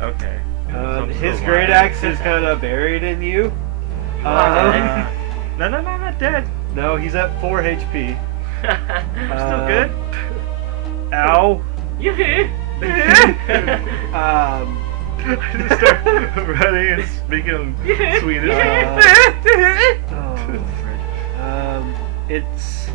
So I'm His still great alive. axe is kind of buried in you. You are dead. No, not dead. No, he's at 4 HP. I'm still good. Ow. Yeah. I just start running and speaking Swedish. Oh, Fred. It's.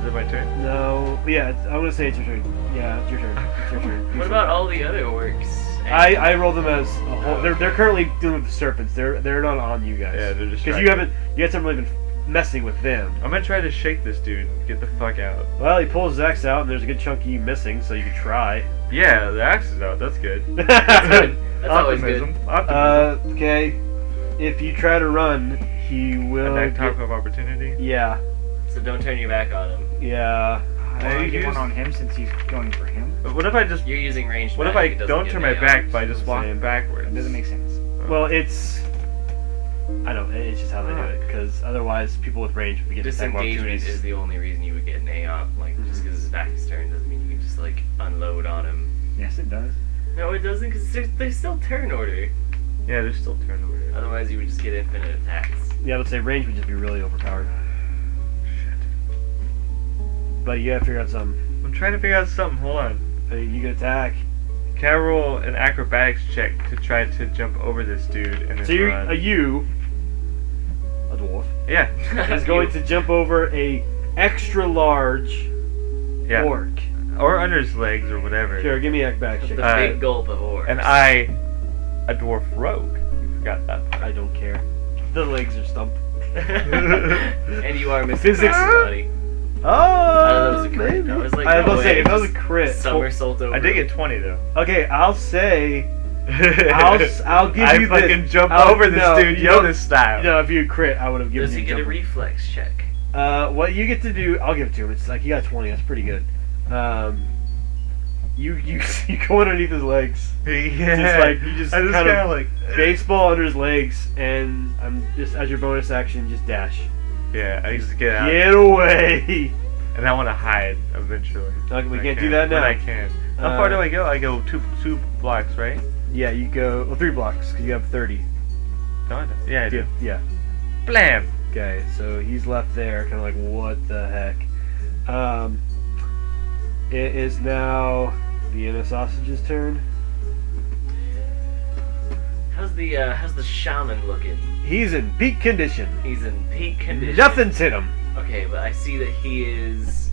Is it my turn? No. Yeah, I'm gonna say it's your turn. Yeah, it's your turn. It's your turn. What about all the other orcs? I rolled them as a whole. They're currently dealing with the serpents. They're not on you guys. Yeah, they're Because distracted. you guys haven't really been messing with them. I'm gonna try to shake this dude and get the fuck out. Well, he pulls his axe out, and there's a good chunk of you missing, so you can try. Yeah, the axe is out. That's good. That's good. That's always good. Optimism. Okay. If you try to run, he will. An attack get- of opportunity. Yeah. So don't turn your back on him. Yeah. Well, I get use- one on him since he's going for him. What if I just? You're using ranged What if magic, I it doesn't don't give turn my any back, odds. but I just walk Same. backwards? It doesn't make sense. Well, it's. I know, it's just how they do it, because otherwise people with range would get attack Disengagement opportunities. is the only reason you would get an AOP. Like, just because his back is turned doesn't mean you can just, like, unload on him. Yes, it does. No, it doesn't, because there's still turn order. Yeah, there's still turn order. Otherwise, you would just get infinite attacks. Yeah, I would say range would just be really overpowered. But you gotta figure out something. I'm trying to figure out something. Hold on. I mean, you can attack. Can I roll an acrobatics check to try to jump over this dude and then So you're run? a dwarf, Yeah. is going to jump over a extra large Yeah. orc. Or under his legs or whatever. Sure, give me a back The check. big gulp of orcs. And I, a dwarf rogue. You forgot that part. I don't care. The legs are stumped. And you are Mr. Physics- Body. Oh, that was a crit. I was like, I was no gonna say, way, if that was a just crit. Somersault over. I did get 20 though. Okay, I'll say. I'll give I you this. fucking jump I'll- over this no, dude you don't- Yoda style. You know, if you crit, I would have given Does you he get a jump. reflex check? What you get to do, I'll give it to him. It's like he got 20. That's pretty good. You go underneath his legs, Yeah. just like you just I just kind kinda of like baseball under his legs, and I'm just as your bonus action, just dash. Yeah, I just get out. Get away! And I want to hide eventually. Okay, we When I can't do can. that now. When I can. How far do I go? I go two blocks, right? Yeah, you go 3 blocks because you have 30. No, I don't. Yeah, I do. Yeah. Blam! Okay, so he's left there, kind of like, what the heck? It is now Vienna Sausage's turn. How's the shaman looking? He's in peak condition. He's in peak condition. Nothing's hit him. Okay, but I see that he is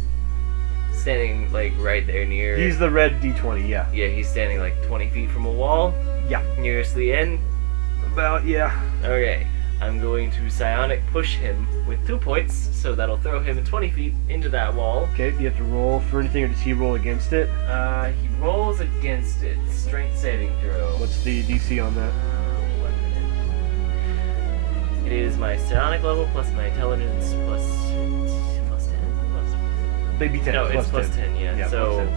standing like right there near. He's the red D20, yeah. Yeah, he's standing like 20 feet from a wall. Yeah. Nearest the end. About, yeah. Okay, I'm going to psionic push him with 2 points, so that'll throw him 20 feet into that wall. Okay, do you have to roll for anything, or does he roll against it? He rolls against it. Strength saving throw. What's the DC on that? 1 minute. It is my psionic level plus my intelligence plus 10. Maybe 10. No, it's plus 10. 10. Yeah. Yeah, So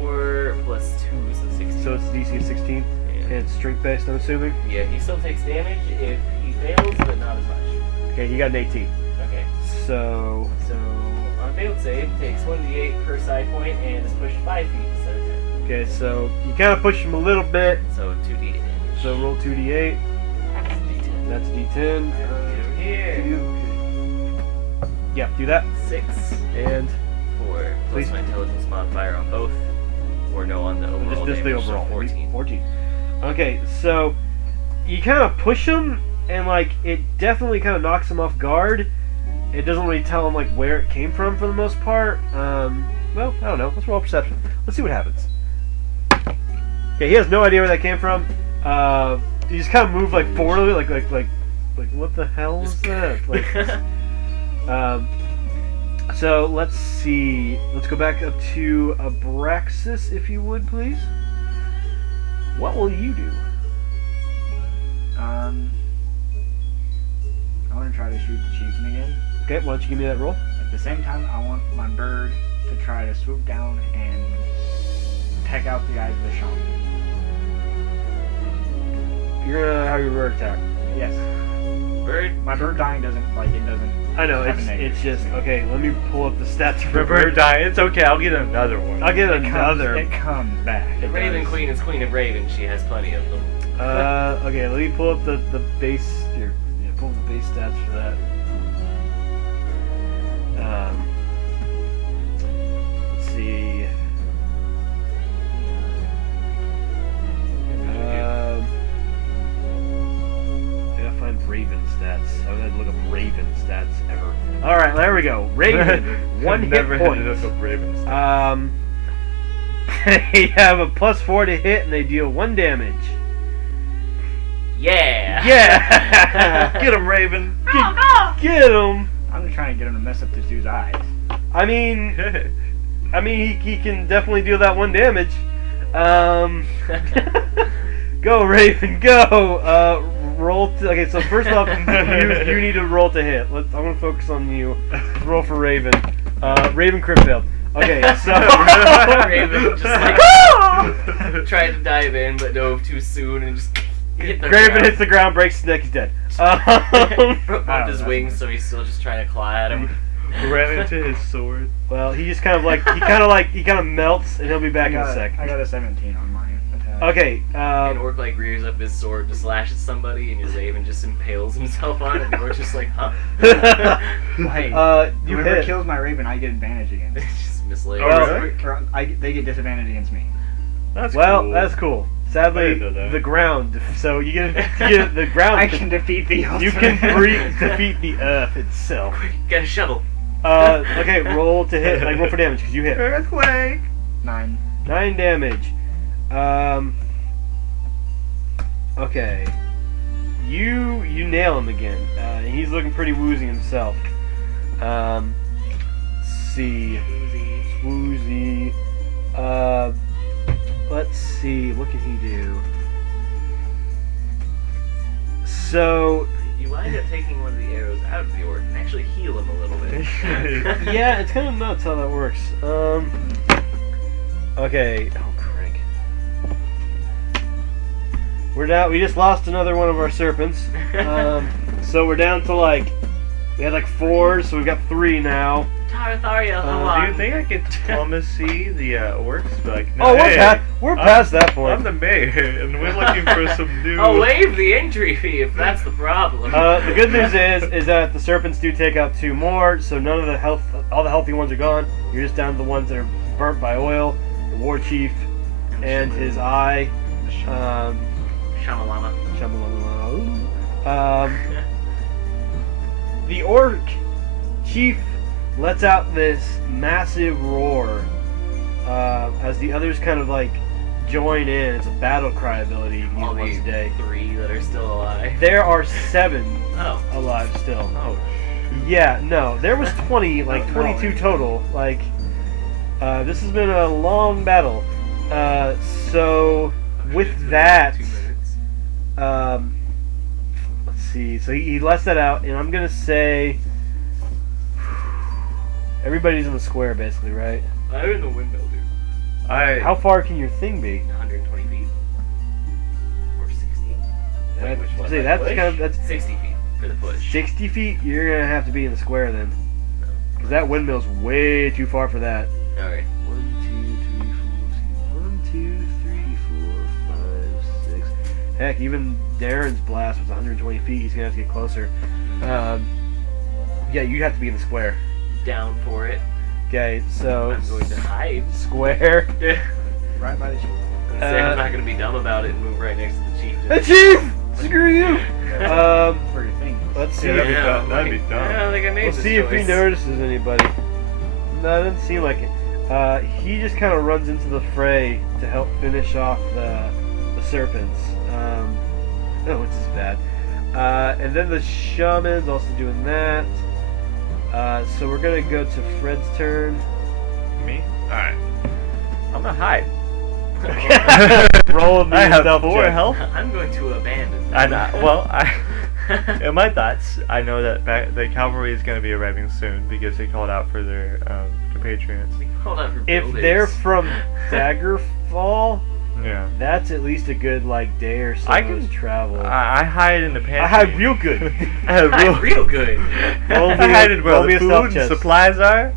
4 plus 2 is 16. So it's DC of 16. yeah. And it's strength based, I'm assuming. Yeah, he still takes damage if he fails, but not as much. Okay, he got an 18. Okay. So, So on failed save, takes 1d8 per side point and is pushed 5 feet instead of 10. okay, so you kind of push him a little bit. So 2d8 damage. So roll 2d8. That's D10. That's d10. Over here. Yeah, do that. 6 And 4 plus Please. my intelligence modifier on both, or no on the overall just the damage, so overall. 14. 14. Okay, so you kind of push him, and like it definitely kind of knocks him off guard. It doesn't really tell him like where it came from for the most part. Well, I don't know. Let's roll perception. Let's see what happens. Okay, he has no idea where that came from. He just kind of moved like forward a little bit, like what the hell is that? Like, so let's see. Let's go back up to Abraxas, if you would, please. What will you do? I want to try to shoot the chieftain again. Okay, why don't you give me that roll? At the same time, I want my bird to try to swoop down and peck out the eyes of the shaman. You're gonna have your bird attack. Yes. Bird. My bird dying doesn't, like, it doesn't. I know, have a it's negative. just okay. Let me pull up the stats for Bird die. It's okay. I'll get another one. I'll get It another. comes back. The Raven Queen is Queen of Ravens. She has plenty of them. Okay, let me pull up the base here. Yeah, pull up the base stats for that. Let's see. I gotta find Raven stats. I haven't had to look up Raven stats ever. All right, there we go. Raven, one hit Never point. had to look up Ravens. They have a +4 to hit, and they deal 1 damage. Yeah. Yeah. Get him, Raven. Get him. I'm just trying to get him to mess up this dude's eyes. I mean, he can definitely deal that 1 damage. Go Raven, go. Roll. Okay, so first off, you need to roll to hit. I'm gonna focus on you. Roll for Raven. Raven crit failed. Okay, so Raven just like tried to dive in, but dove too soon and just Hit the Graven ground. hits the ground, breaks his neck, he's dead. Bumped his wings, so he's still just trying to claw at him. Ran into his sword. Well, he just kind of melts, and he'll be back in a sec. I got a 17 on my attack. Okay. And Orc like rears up his sword to slash at somebody, and your Raven just impales himself on it, and Orc's just like, huh? Well, hey, you whoever hit. kills my Raven, I get advantage against. just mislaid. Oh, Well, really? They get disadvantage against me. That's Well, cool. that's cool. I Sadly, didn't know that. the ground. So you get the ground. I can defeat the You can defeat the earth itself. Quick, get a shovel. Okay, roll to hit. Like roll for damage because you hit. Earthquake. 9. 9 damage. Okay. You nail him again. He's looking pretty woozy himself. Let's see. Woozy. Let's see. What can he do? So You wind up taking one of the arrows out of the Orc and actually heal him a little bit. yeah, it's kind of nuts how that works. Okay. Oh, crank. We just lost another one of our serpents. So we're down to we had 4, so we've got 3 now. Taratharia, hold Do on. you think I could diplomacy the orcs? Be like, no, Oh, hey, we're past that point. I'm the mayor, and we're looking for some new. I'll waive the entry fee if that's the problem. The good news is that the serpents do take out 2 more, so none of the all the healthy ones are gone. You're just down to the ones that are burnt by oil, the war chief, and his eye. Shamalama. The orc chief lets out this massive roar as the others kind of join in. It's a battle cry ability you can All use once a the day. 3 that are still alive. There are 7 Oh. alive still. Oh, Yeah, no, there was 20, 22 total. This has been a long battle. So with that, 2 minutes. let's see. So he lets that out, and I'm gonna say everybody's in the square, basically, right? I'm in the windmill, dude. How far can your thing be? 120 feet. Or 60. Wait, which one? See, that's 60 feet for the push. 60 feet. You're gonna have to be in the square then, because that windmill's way too far for that. Alright. 1, 2, 3, 4, 5, 6. Heck, even Darren's blast was 120 feet. He's gonna have to get closer. Yeah, you have to be in the square. Down for it. Okay, so I'm going to hide. square. Right by the shield. I'm not going to be dumb about it and move right next to the chief. Hey, Chief! Screw you! For your thing. Let's see. Yeah, that'd be dumb. like- That'd be dumb. Yeah, I think I made We'll this see if he choice. notices anybody. No, it doesn't seem like it. He just kind of runs into the fray to help finish off the serpents. Which is bad. And then the shaman's also doing that. So we're gonna go to Fred's turn. Me? Alright. I'm gonna hide. Roll me I a have stealth 4 check. health. I'm going to abandon. And in my thoughts, I know that the cavalry is going to be arriving soon because they called out for their compatriots. Hold on for If buildings. they're from Daggerfall, Yeah. that's at least a good day or so I can- of travel. I hide in the pantry. I hide real good. I hide I'm real good. Roll me I a- hide it where roll the me a food stealth and chest. supplies are.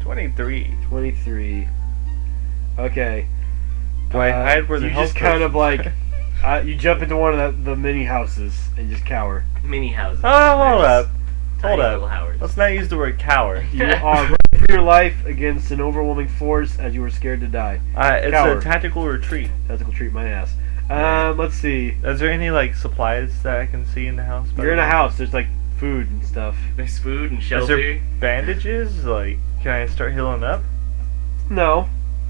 23. 23. Okay. Do I hide where the you health just kind of potions- you jump into one of the mini houses and just cower. Mini houses. Oh, hold Nice. up. Tiny Hold little up. houses. Let's not use the word cower. You are running for your life against an overwhelming force as you were scared to die. It's Cower. a tactical retreat. Tactical treat my ass. Let's see. Is there any supplies that I can see in the house? by You're in the a way? house. There's food and stuff. There's food and Is shelter. there bandages? Can I start healing up? No.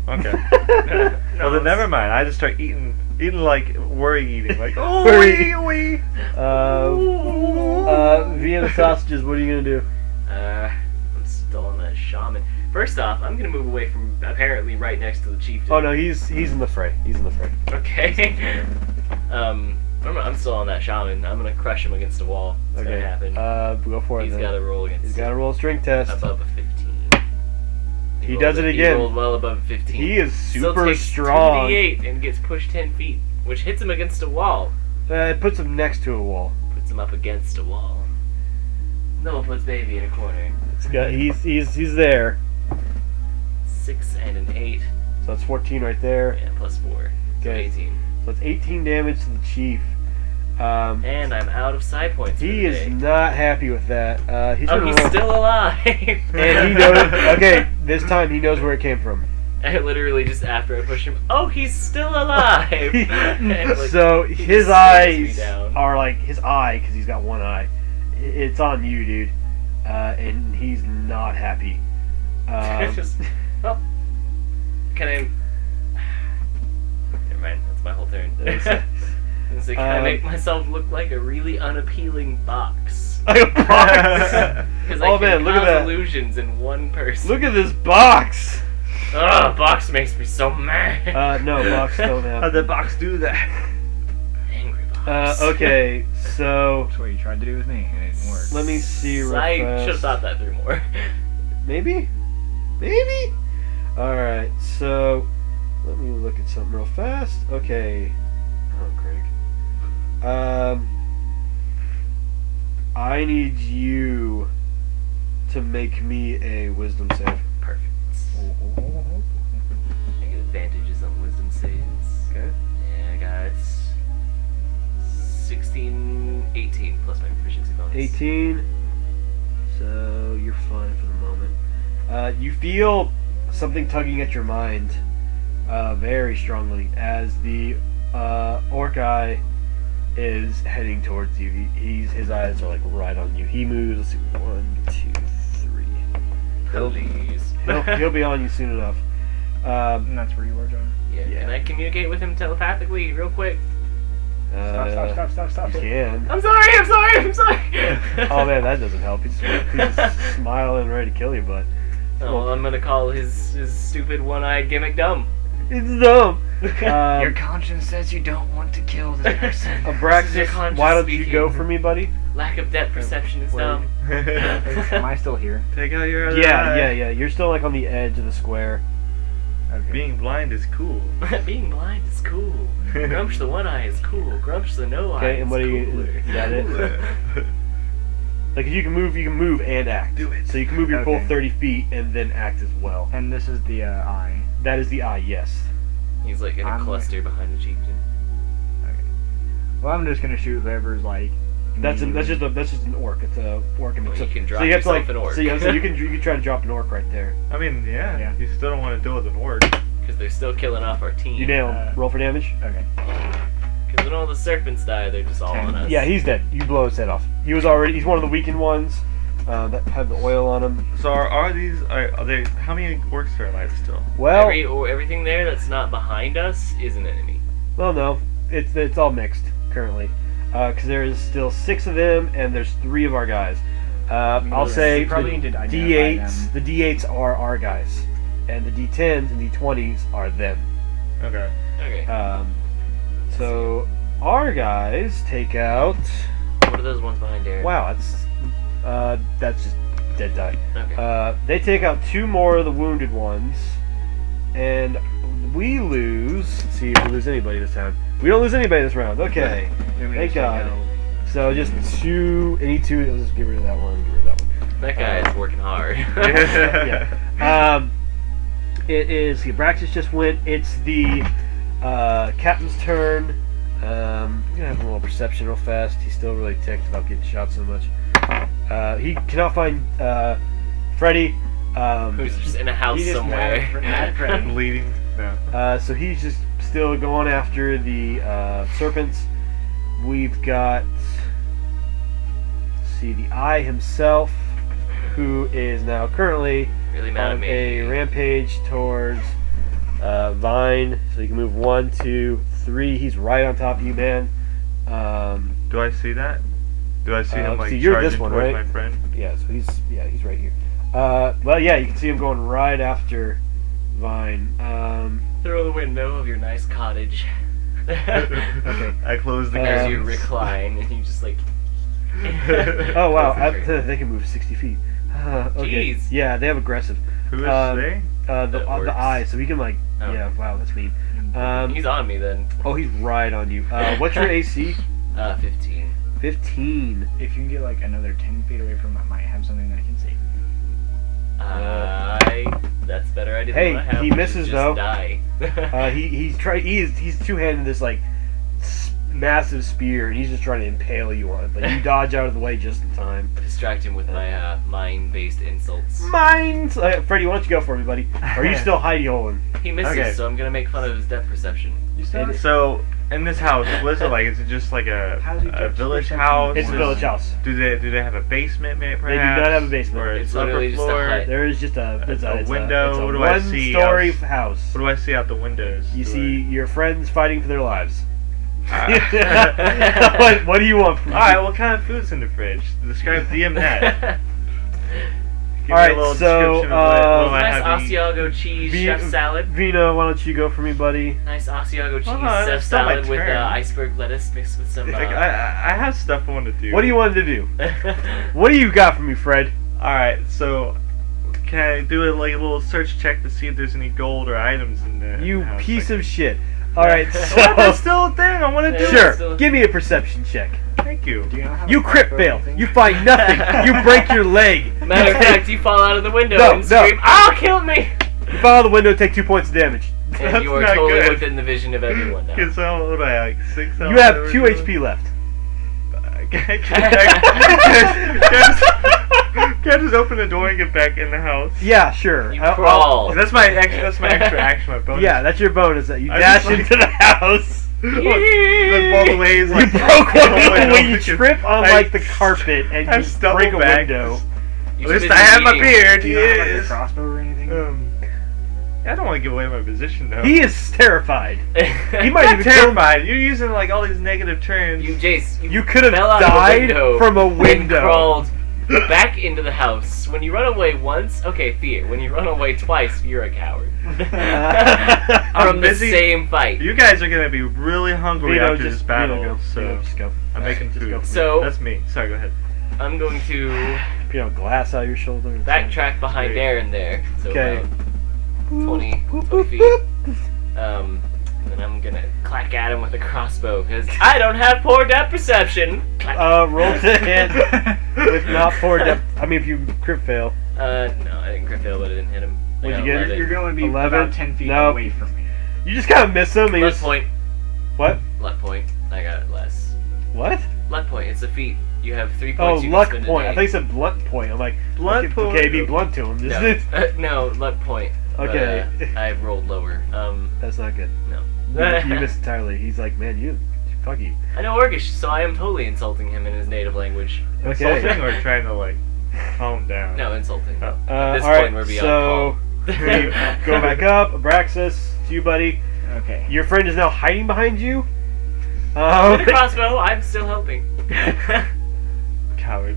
Okay. No, Well, then never mind. I just start eating worry eating. Oh, Worry. wee. Vienna sausages. What are you gonna do? I'm still on that shaman. First off, I'm gonna move away from apparently right next to the chieftain. Oh no, he's in the fray. He's in the fray. Okay. I'm still on that shaman. I'm gonna crush him against a wall. It's Okay. gonna happen. Go for it. He's then. got to roll against. He's got to roll a strength test. above a 15. He does it He again. rolled well above 15. He is Still super takes strong. 2d8 and gets pushed 10 feet, which hits him against a wall. It puts him next to a wall. Puts him up against a wall. Noah puts baby in a corner. He's there. 6 and an 8. So that's 14 right there. Yeah, plus 4. So Okay. 18. So it's 18 damage to the chief. And I'm out of side points. He for the is day. not happy with that. He's Oh, gonna he's roll- still alive. And he knows. Okay, this time he knows where it came from. I literally just after I push him. Oh, he's still alive. And, like, So he his just slams me eyes down. are like his eye because he's got one eye. It's on you, dude, and he's not happy. Just, well, can I? Never mind. That's my whole turn. It's like, can I make myself look like a really unappealing box? Like a box. Because Oh I can man, look at cause that! illusions in one person. Look at this box. Ugh, box makes me so mad. No, box don't have. How'd the box do that? Angry box. Okay, so That's what you tried to do with me, and it didn't work. let me see real I fast. should have thought that through more. Maybe? Alright, so let me look at something real fast. Okay. Oh, Craig. I need you to make me a wisdom save. Perfect. I get advantages on wisdom saves. Okay. Yeah, I got 16, 18 plus my proficiency bonus. 18. So you're fine for the moment. You feel something tugging at your mind very strongly as the orc eye is heading towards you. His eyes are like right on you. He moves. Let's see, 1, 2, 3. Please. He'll be on you soon enough. And that's where you are, John. Yeah, Yeah. can I communicate with him telepathically real quick? Stop. You can. I'm sorry. Oh man, that doesn't help. He's smiling, ready to kill you, but Oh, well, I'm gonna call his stupid one-eyed gimmick dumb. it's dumb. Your conscience says you don't want to kill this person. This is your Abraxas, conscience why don't you speaking. go for me, buddy? Lack of depth perception is Wait. dumb. Am I still here? Take out your other Yeah, eye. yeah. You're still like on the edge of the square. Okay. Being blind is cool. Being blind is cool. Grumsh the one eye is cool. Grumsh the no eye Okay, is and what do you? cooler. Is that it? Like if you can move and act. Do it. So you can move your full Okay. 30 feet and then act as well. And this is the eye. That is the eye, yes. He's like in a I'm- cluster behind the chieftain. Okay. Well, I'm just gonna shoot whoever's like. That's me. just an orc. It's a orc. Well, you can drop so you have to yourself like an orc. So you can try to drop an orc right there. I mean, yeah, Yeah. you still don't want to deal with an orc. Because they're still killing off our team. You nail him. Roll for damage. Okay. Because when all the serpents die, they're just all on us. Yeah, he's dead. You blow his head off. He's one of the weakened ones that have the oil on him. So are they? How many orcs are alive still? Well, Everything there that's not behind us is an enemy. well, no, it's all mixed currently, because there is still 6 of them and there's 3 of our guys. I'll say probably the need to identify D8s. them. The D8s are our guys, and the D10s and D20s are them. Okay. Okay. So our guys take out. What are those ones behind Darren? Wow, that's just dead die. Okay. They take out 2 more of the wounded ones, and we lose. Let's see if we lose anybody this time. We don't lose anybody this round. Okay, thank God. So just 2, any 2. Let's just get rid of that one. Get rid of that one. That guy is working hard. Yeah. It is. Abraxas just went. It's the captain's turn. I'm gonna have a little perception real fast. He's still really ticked about getting shot so much. He cannot find Freddy. Who's just in a house He just somewhere. mad Freddy. Bleeding. No. So he's just still going after the serpents. We've got, let's see, the Eye himself, who is now currently Really mad at on me. a rampage towards Vine. So you can move 1, 2, 3. He's right on top of you, man. Do I see that? Do I see him like see, you're charging this one, towards right? my friend? Yeah, so he's right here. Well, yeah, you can see him going right after Vine. Through the window of your nice cottage. Okay. I close the As curtains. you recline and you just like. Oh wow, they can move 60 feet. Okay. Jeez. Yeah, they have aggressive. Who is they? The orcs. The eye, so he can like. Oh. Yeah. Wow, that's mean. He's on me then. Oh, he's right on you. What's your AC? 15. 15. If you can get like another 10 feet away from him, I might have something that can save you. That's a better idea Hey, than what I have. he which is misses, just though. Die. He's two-handed this like massive spear, and he's just trying to impale you on it. But you dodge out of the way just in time. Distract him with my mind-based insults. Mines. Freddy, why don't you go for me, buddy? Or are you still hidey holing? He misses, Okay. so I'm gonna make fun of his depth perception. You still And have So in this house, what is it like? Is it just like How's your a depth village perception? house? It's a Is- village house. Do they have a basement? Perhaps? They do not have a basement. Or It's upper literally just a floor? hut. There is just a window. It's a What do I see? one-story house. What do I see out the windows? You Do see your friends fighting for their lives. I- what do you want from me? All right, what kind of food's in the fridge? Describe DM that. Give All me right, a little so, description of what do I Nice have to eat. Asiago cheese Vi- chef salad. Vina, why don't you go for me, buddy? Nice Asiago cheese Oh, chef it's still my salad with turn. iceberg lettuce mixed with some. Like, I have stuff I want to do. What do you want to do? What do you got for me, Fred? All right, so can I do a little search check to see if there's any gold or items in the You house? piece Like- of shit. All right, so What? That's still a thing. I want to do Yeah. it. sure. still- Give me a perception check. Thank you. Do you not have You a crit crossbow or fail. anything? You find nothing. You break your leg. Matter of fact, you fall out of the window No, and no. scream, "Oh, kill me!" You fall out the window, take 2 points of damage. And That's you are not totally good. within the vision of everyone now. Because what do I like 6? You have 2 HP left. Can I just open the door and get back in the house? Yeah, sure. You I'll- crawl. That's my extra action. My bonus. Yeah, that's your bonus. That you I dash just like- into the house. The all the ways, You like, broke all the one way when you over. trip on I- like the carpet and I you stumble break a back. window. You At least should I be have my eating- beard. Do you not have like a Yes. crossbow or anything? I don't want to give away my position though. He is terrified. He I'm might not even kill. terrified. You're using like all these negative terms. You, Jace, You could have fell out of the died window from a and window. crawled back into the house. When you run away once, okay, fear. When you run away twice, you're a coward. I'm From the busy. same fight. You guys are gonna be really hungry Vito, after this just battle, Vito, go. so Vito, just go. I'm making Just food. go. So That's me. Sorry, go ahead. I'm going to You know, glass out your shoulder. and backtrack behind Great. Aaron there. So Okay. about 20 feet. And then I'm gonna clack at him with a crossbow because I don't have poor depth perception. Clack. Roll to hit with not poor depth. I mean, if you crit fail. No, I didn't crit fail, but I didn't hit him. I What'd got you get? 11. You're going to be 11? about 10 feet Nope. away from me. You just kind of miss him. And Luck you're point. What? Luck point. I got less. What? Luck point. It's a feat. You have 3 Oh, points. You luck can spend point. A I day. thought you said blunt point. I'm like, Blunt okay, point. Okay, be blunt to him. No, no, luck point. But, Okay. I rolled lower. That's not good. No. You missed entirely. He's like, man, fuck you. I know Orcish, so I am totally insulting him in his native language. Insulting Okay. or trying to like calm down? No, insulting. Oh. At this all right, point, we're beyond so call. we go back up. Abraxas, to you, buddy. Okay. Your friend is now hiding behind you. With a crossbow, I'm still helping. Coward.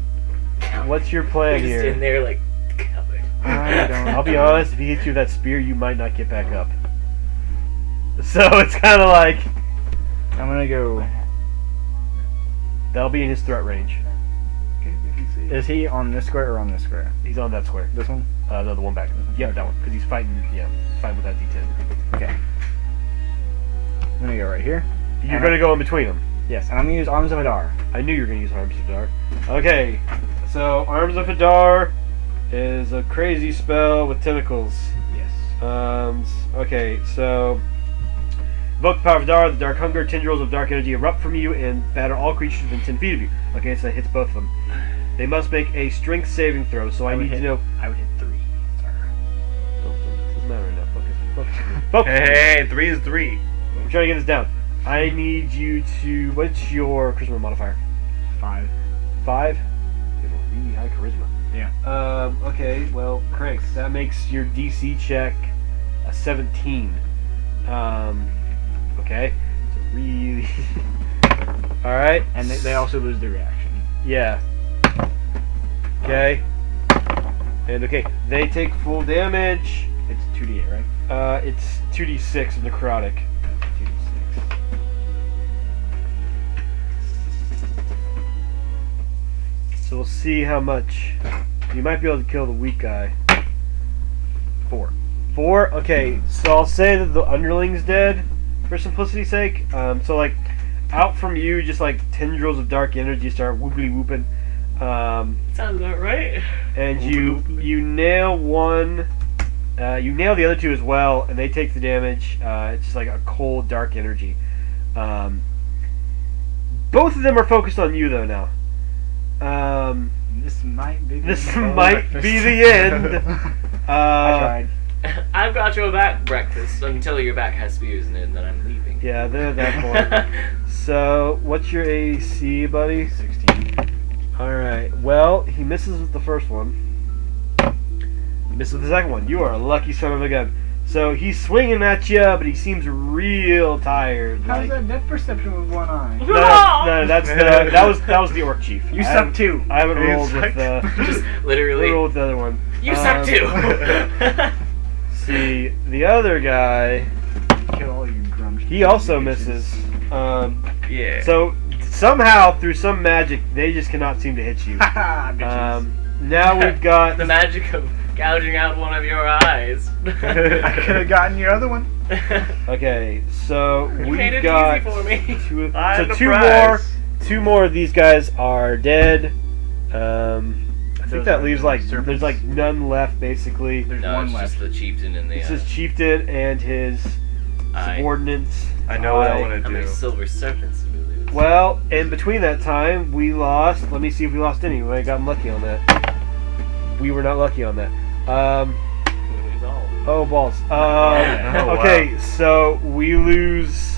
What's your plan Just here? in there like, coward. I don't I'll be honest, if he hits you with that spear, you might not get back up. So it's kind of like, I'm going to go... that'll be in his threat range. Is he on this square or on this square? He's on that square. This one? No, the one back. Yep, that one. Because he's fighting, fighting with that D10. Okay. I'm going to go right here. You're going to go in between them. Yes, and I'm going to use Arms of Hadar. I knew you were going to use Arms of Hadar. Okay, so Arms of Hadar is a crazy spell with tentacles. Yes. Okay, so evoke the power of Hadar, the dark hunger, tendrils of dark energy erupt from you and batter all creatures within 10 feet of you. Okay, so that hits both of them. They must make a strength saving throw, so I would need to hit- know. I would hit 3. Sorry. Doesn't matter right now. Focus. Focus. Hey, 3 is 3. I'm trying to get this down. I need you to. What's your charisma modifier? 5. 5? You have a really high charisma. Yeah. Okay, well, Crank, that makes your DC check a 17. Okay. So really. Alright. And they also lose their reaction. Yeah. Okay. And okay, they take full damage. It's 2d8, right? It's 2d6 of necrotic. 2d6. So we'll see how much You might be able to kill the weak guy. 4. 4? Okay, so I'll say that the underling's dead, for simplicity's sake. So, like, out from you, just like tendrils of dark energy start whoopity whooping. Sounds about right. And you nail one. You nail the other 2 as well, and they take the damage. It's just like a cold, dark energy. Both of them are focused on you, though, now. This might be. This might be the end. I tried. I've got your back breakfast until your back has spears in it, and then I'm leaving. Yeah, they're at that point. So, what's your AC, buddy? 16. Alright, well, he misses with the first one. He misses with the second one. You are a lucky son of a gun. So, he's swinging at you, but he seems real tired. How's that depth perception with one eye? No, that's that was the orc chief. You I suck haven't- too. I haven't You rolled with suck. Just literally. rolled with the other one. You suck too. See, the other guy, Kill all you grumsh. he also bitches. misses. Yeah. So somehow, through some magic, they just cannot seem to hit you. Haha, bitches. Now we've got The magic of gouging out one of your eyes. I could have gotten your other one. okay. So You we've made it got easy for me. two, I so have the two more. prize. 2 more of these guys are dead. I think Those that are leaves like serpents. there's like none left basically. There's No, one it's left. just the chieftain and the. This is Chieftain and his eye. subordinates. I know what I want How to many do. silver serpents do we lose? Well, in between that time, we lost. Let me see if we lost any. We might have gotten lucky on that. We were not lucky on that. We lose all. Oh balls. Yeah. Oh, Okay, wow. so we lose.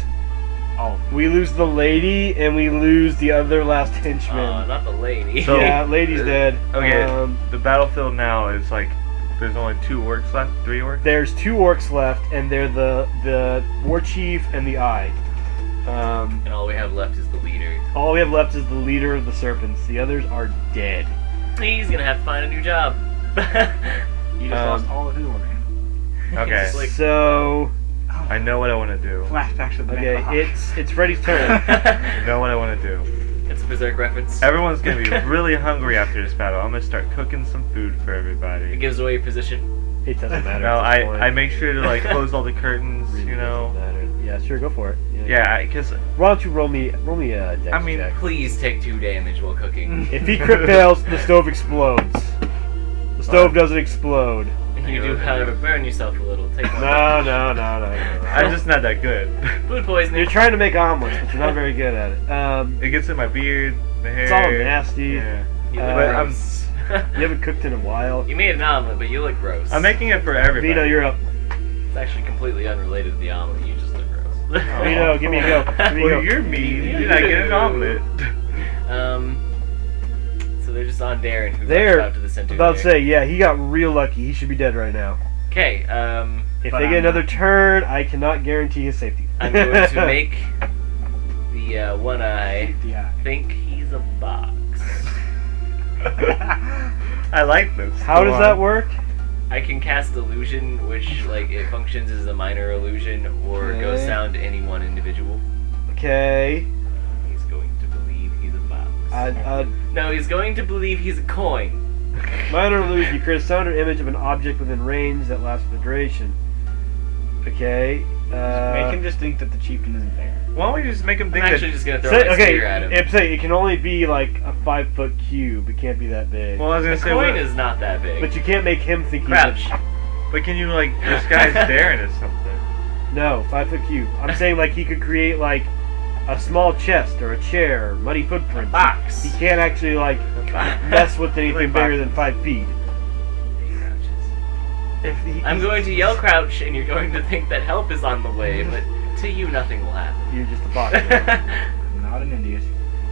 Oh, We lose the lady and we lose the other last henchman. Not the lady. So- yeah, lady's dead. Okay, the battlefield now is like there's only 2 orcs left, 3 orcs. There's 2 orcs left, and they're the war chief and the eye. And all we have left is the leader. All we have left is the leader of the serpents. The others are dead. He's gonna have to find a new job. you just lost all of his organs. Okay. Just like- So Oh, I know what I want to do. flashbacks of the okay, Night it's Freddy's turn. I know what I want to do. It's a Berserk reference. Everyone's gonna be really hungry after this battle. I'm gonna start cooking some food for It everybody. gives away your position. It doesn't matter. No, at this point. I make sure to like close all the curtains, Really you know. doesn't matter. Yeah, sure, go for it. Yeah, because Why don't you roll me a dex I mean, check? Please take 2 damage while cooking. If he crit fails, the stove explodes. The stove doesn't explode. You do, however, burn yourself a little. Take one. No. I'm just not that good. Food poisoning. You're trying to make omelets, but you're not very good at it. It gets in my beard, the hair. It's all nasty. Yeah. You Uh, look But I'm- gross. You haven't cooked in a while. You made an omelet, but you look gross. I'm making it for everybody. Vito, you're up. It's actually completely unrelated to the omelet. You just look gross. Oh. Vito, give me a go. Give me a Well, go. you're mean. You did not get an omelet. So they're just on Darren, who They're rushed out to the center. About to say, yeah, he got real lucky. He should be dead right now. Okay, If But they I'm get another not. turn, I cannot guarantee his safety. I'm going to make the one eye Yeah. think he's a box. I like this. How Go does on. that work? I can cast illusion, which like it functions as a minor illusion, or goes Okay. down to any one individual. Okay. He's going to believe he's a box. No, he's going to believe he's a coin. minor illusion. You create a sound or image of an object within range that lasts for the duration. Okay. Make him just think that the chieftain isn't there. Why don't we just make him I'm think actually that? just gonna throw Say, my okay, spear at him. it can only be like a 5-foot cube. It can't be that big. Well, I was The gonna say, coin what, is not that big. But you can't make him think Crouch. he's but can you like disguise Darren as something? No, 5-foot cube. I'm saying like he could create like a small chest or a chair, or muddy footprints. Box. He can't actually like mess with anything Like bigger than boxes. 5 feet. If he, I'm going to yell crouch, and you're going to think that help is on the way, but to you nothing will happen. You're just a box. Not an idiot.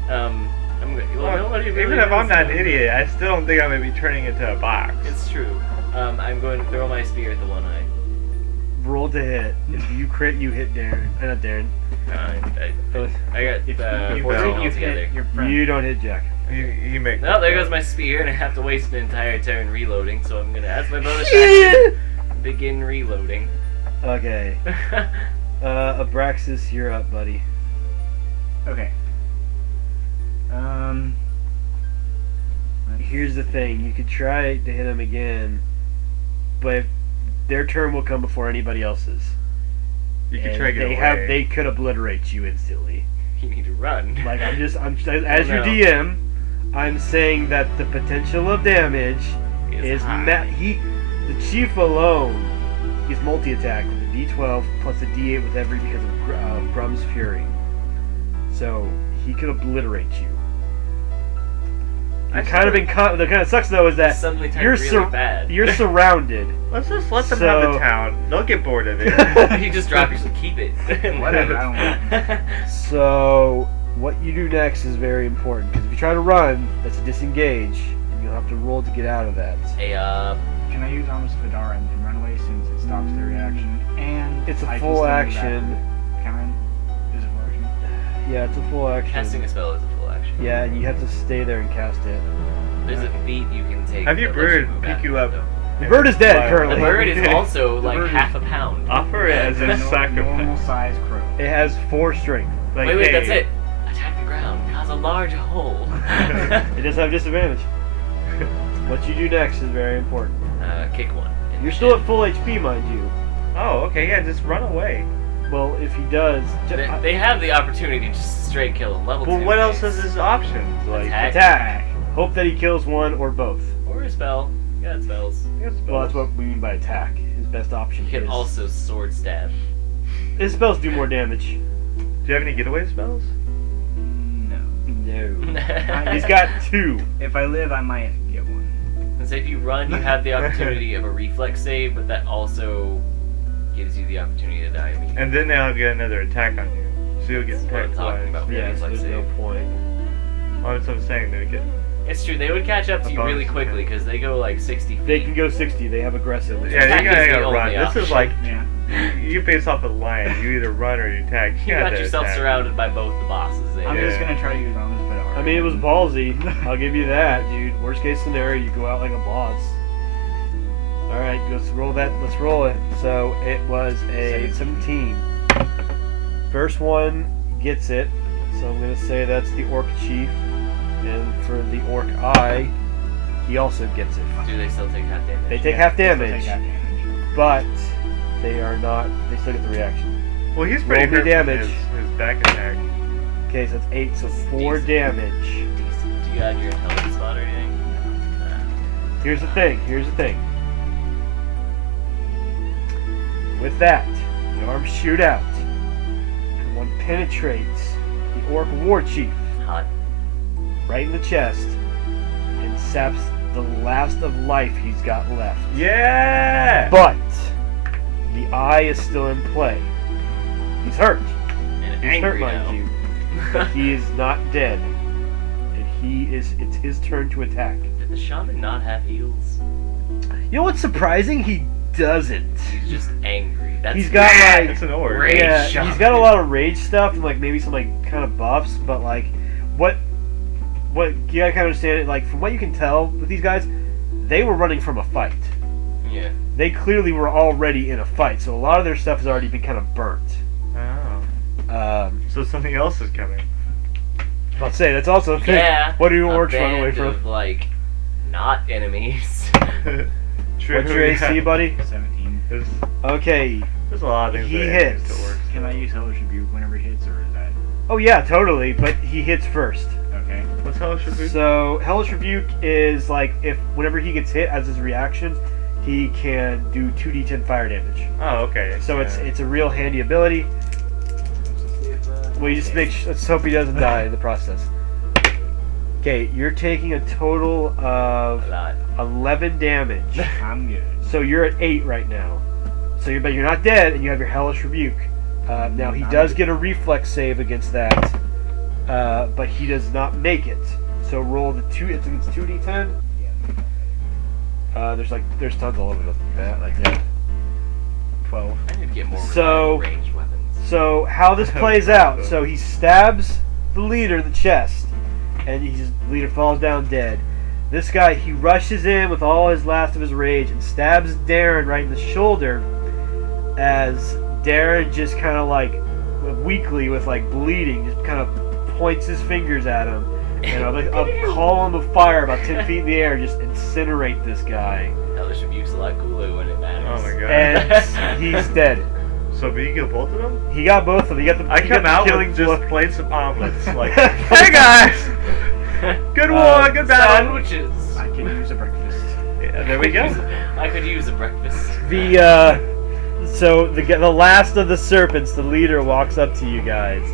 I'm going. Well, nobody really Even if I'm knows not an about idiot, I still don't think I'm gonna be turning into a box. It's true. I'm going to throw my spear at the one eye. Roll to hit. If you crit, you hit Darren. Not Darren. I got If 14 you fail, altogether. Your friend. You don't hit Jack. You make. Well, there goes my spear, and I have to waste an entire turn reloading, so I'm gonna, as my bonus action, begin reloading. Okay. Abraxas, you're up, buddy. Okay. here's the thing: you could try to hit him again, but their turn will come before anybody else's. You can And try to get they away. they could obliterate you instantly. You need to run. Like as your no. DM, I'm saying that the potential of damage is high. the chief alone is multi-attack with a D12 plus a D8 with every because of Grum's Fury. So he could obliterate you. I You're kind of still- the kind of sucks though is that Suddenly turned you're really bad. you're surrounded. Let's just let them have So- the town. They'll get bored of it. You just drop your keep it. Whatever, I don't want So what you do next is very important because if you try to run, that's a disengage, and you'll have to roll to get out of that. Hey, Can I use Almost Vidar and run away since it stops the reaction? And It's a I can full still move action. back. Can I? Is it full action? Yeah, it's a full action. casting a spell is a full action. Yeah, and you have to stay there and cast it. There's a feat you can take. Have your that lets bird move pick back, you up. though. The bird is dead Wow. currently. The bird is also The like bird half a pound. Offer it as a Normal sacrifice. size crow. It has 4 strength. Like, Wait, hey, that's it. Attack the ground. Cause a large hole. It does have disadvantage. What you do next is very important. Kick one. in You're the still shin. at full HP, mind you. Oh, okay, yeah, just run away. Well, if he does, They have the opportunity to just straight kill him. Level Well, 2. what else is his options? Like, Attack. attack. Hope that he kills one or both. Or a spell. You got spells. Well, that's what we mean by attack. His best option You can is also sword stab. his spells do more damage. Do you have any getaway spells? No. No, he's got 2. If I live, I might get one. And so if you run, you have the opportunity of a reflex save, but that also gives you the opportunity to die immediately. And then they'll get another attack on you. So you'll get That's what I'm attacked talking twice. about. Yeah, Reflex so there's save. no point. Well, that's what I'm saying. They get. It's true, they would catch up to A you really bonus quickly because they go like 60 feet. They can go 60. They have aggressive. Yeah, Attack you is the gotta only run. This is option. like Yeah. you face off a line. You either run or you attack. You got gotta yourself attack. surrounded by both the bosses there. I'm Yeah. just gonna try to use Almost Vidar. I mean, it was ballsy. I'll give you that, dude. Worst case scenario, you go out like a boss. All right, let's roll that. Let's roll it. So it was a 17. First one gets it. So I'm gonna say that's the orc chief, and for the orc eye, he also gets it. Do they still take half damage? They take Yeah, half they still damage, take half damage. but they are not. They still get the reaction. Well, he's pretty Roll me hurt from damage. his back attack. Okay, so that's 8. So 4 Decent. damage. Decent. Do you add your intelligence spot or anything? Here's the thing. Here's the thing. With that, the arms shoot out, and one penetrates the orc war chief Hot. right in the chest and saps the last of life he's got left. Yeah. But the eye is still in play. He's hurt. And He's hurt, angry mind now. you. But he is not dead. And it's his turn to attack. Did the shaman not have heals? You know what's surprising? He doesn't. He's just angry. That's He's got like It's an orc. Rage yeah, shaman. he's got a lot of rage stuff and like maybe some like kind of buffs, but like what you gotta kind of understand it, like from what you can tell with these guys, they were running from a fight. Yeah. They clearly were already in a fight, so a lot of their stuff has already been kind of burnt. Oh. So something else is coming. I'll say that's also a thing. Yeah. What do you a orcs run away band from? of, like, not enemies. True. What's your AC, buddy? 17. There's a lot of things He that hits. still works. Can I use Hellish Rebuke whenever he hits, or is that Oh yeah, totally, but he hits first. okay? What's Hellish Rebuke? So Hellish Rebuke is like if whenever he gets hit as his reaction, he can do 2d10 fire damage. Oh, okay. So yeah. it's a real handy ability. Well, you just let's hope he doesn't die in the process. Okay, you're taking a total of A lot. 11 damage. I'm good. So you're at 8 right now. So but you're not dead, and you have your Hellish Rebuke. Now he does get a reflex save against that, but he does not make it. So roll the 2. It's 2d10. There's tons all over the bat like that. 12. I need to get more So- reliable ranged weapons. So how this plays out? So he stabs the leader in the chest, and the leader falls down dead. This guy, he rushes in with all his last of his rage and stabs Darren right in the shoulder, as Darren just kind of like weakly with like bleeding, just kind of points his fingers at him, and a column of fire about 10 feet in the air just incinerate this guy. Hellish Rebuke's a lot cooler when it matters. Oh my god. And he's dead. So did you kill both of them? He got both of them. He got the I he got come the out killing with just blow. plates of omelets. Like, hey guys! Good war, good battle. Sandwiches. I can use a breakfast. Yeah, there we go. I could use a breakfast. So the last of the serpents, the leader, walks up to you guys,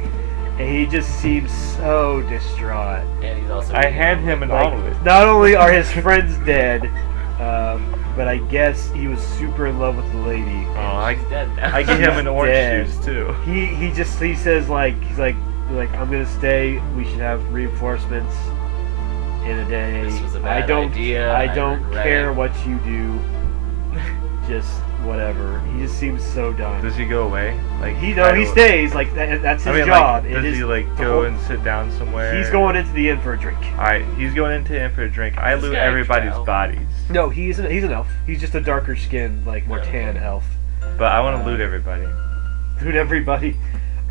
and he just seems so distraught. And he's also. I hand him an Like, omelet. not only are his friends dead, but I guess he was super in love with the lady. Oh, He's dead now. I give him an orange Dead. juice too. He says he's like I'm gonna stay. We should have reinforcements in a day. This was a I bad don't idea. I I don't regret care it." what you do. Just whatever. He just seems so done. Does he go away? Like He I- stays. Like that's his I mean, job. like, It does is he like the go whole- and sit down somewhere? He's going into the inn for a drink. Alright, he's going into the inn for a drink. I This loot guy everybody's Trow. bodies, No, he's an elf. He's just a darker skinned, like more Okay. tan elf. but I want to loot everybody. Dude, everybody.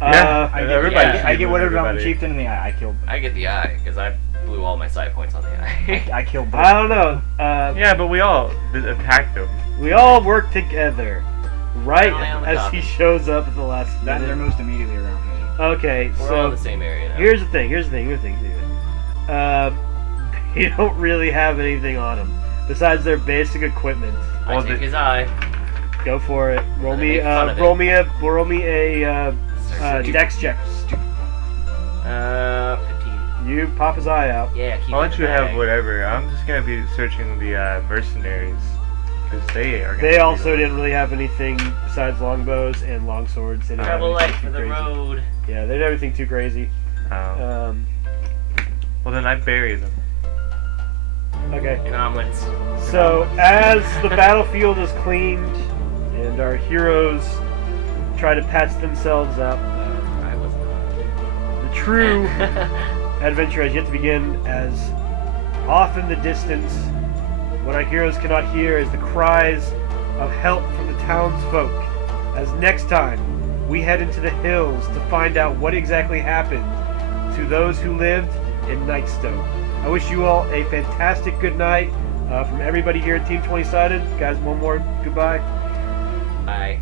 Yeah. I get, Everybody yeah, should I get loot whatever everybody. chieftain in the eye. I killed. I get the eye because I blew all my side points on the eye. I killed. I don't know. Yeah, but we all attacked him. We all work together, right Only on the as top. he shows up at the last That they're minute. most immediately around me. Okay, We're all in so the same area now. here's the thing. They don't really have anything on them besides their basic equipment. I Well, take the- his eye. Go for it. Roll And me. make fun of it. Roll me a dex check. 15. You pop his eye out. Yeah, keep I'll it let in you the have bag. whatever. I'm just gonna be searching the mercenaries because they are. Gonna They be also the- didn't really have anything besides longbows and longswords. They didn't have Travel light anything for too the crazy. road. Yeah, they didn't have anything too crazy. Oh. Well, then I bury them. Okay. And omelets. So as the battlefield is cleaned and our heroes try to patch themselves up, I wasn't. the true adventure has yet to begin. As off in the distance, what our heroes cannot hear is the cries of help from the townsfolk. As next time we head into the hills to find out what exactly happened to those who lived in Nightstone. I wish you all a fantastic good night from everybody here at Team 20 Sided. Guys, one more goodbye. Bye.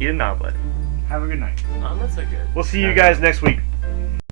Eat an omelet. Have a good night. Omelets are good. We'll see you guys next week.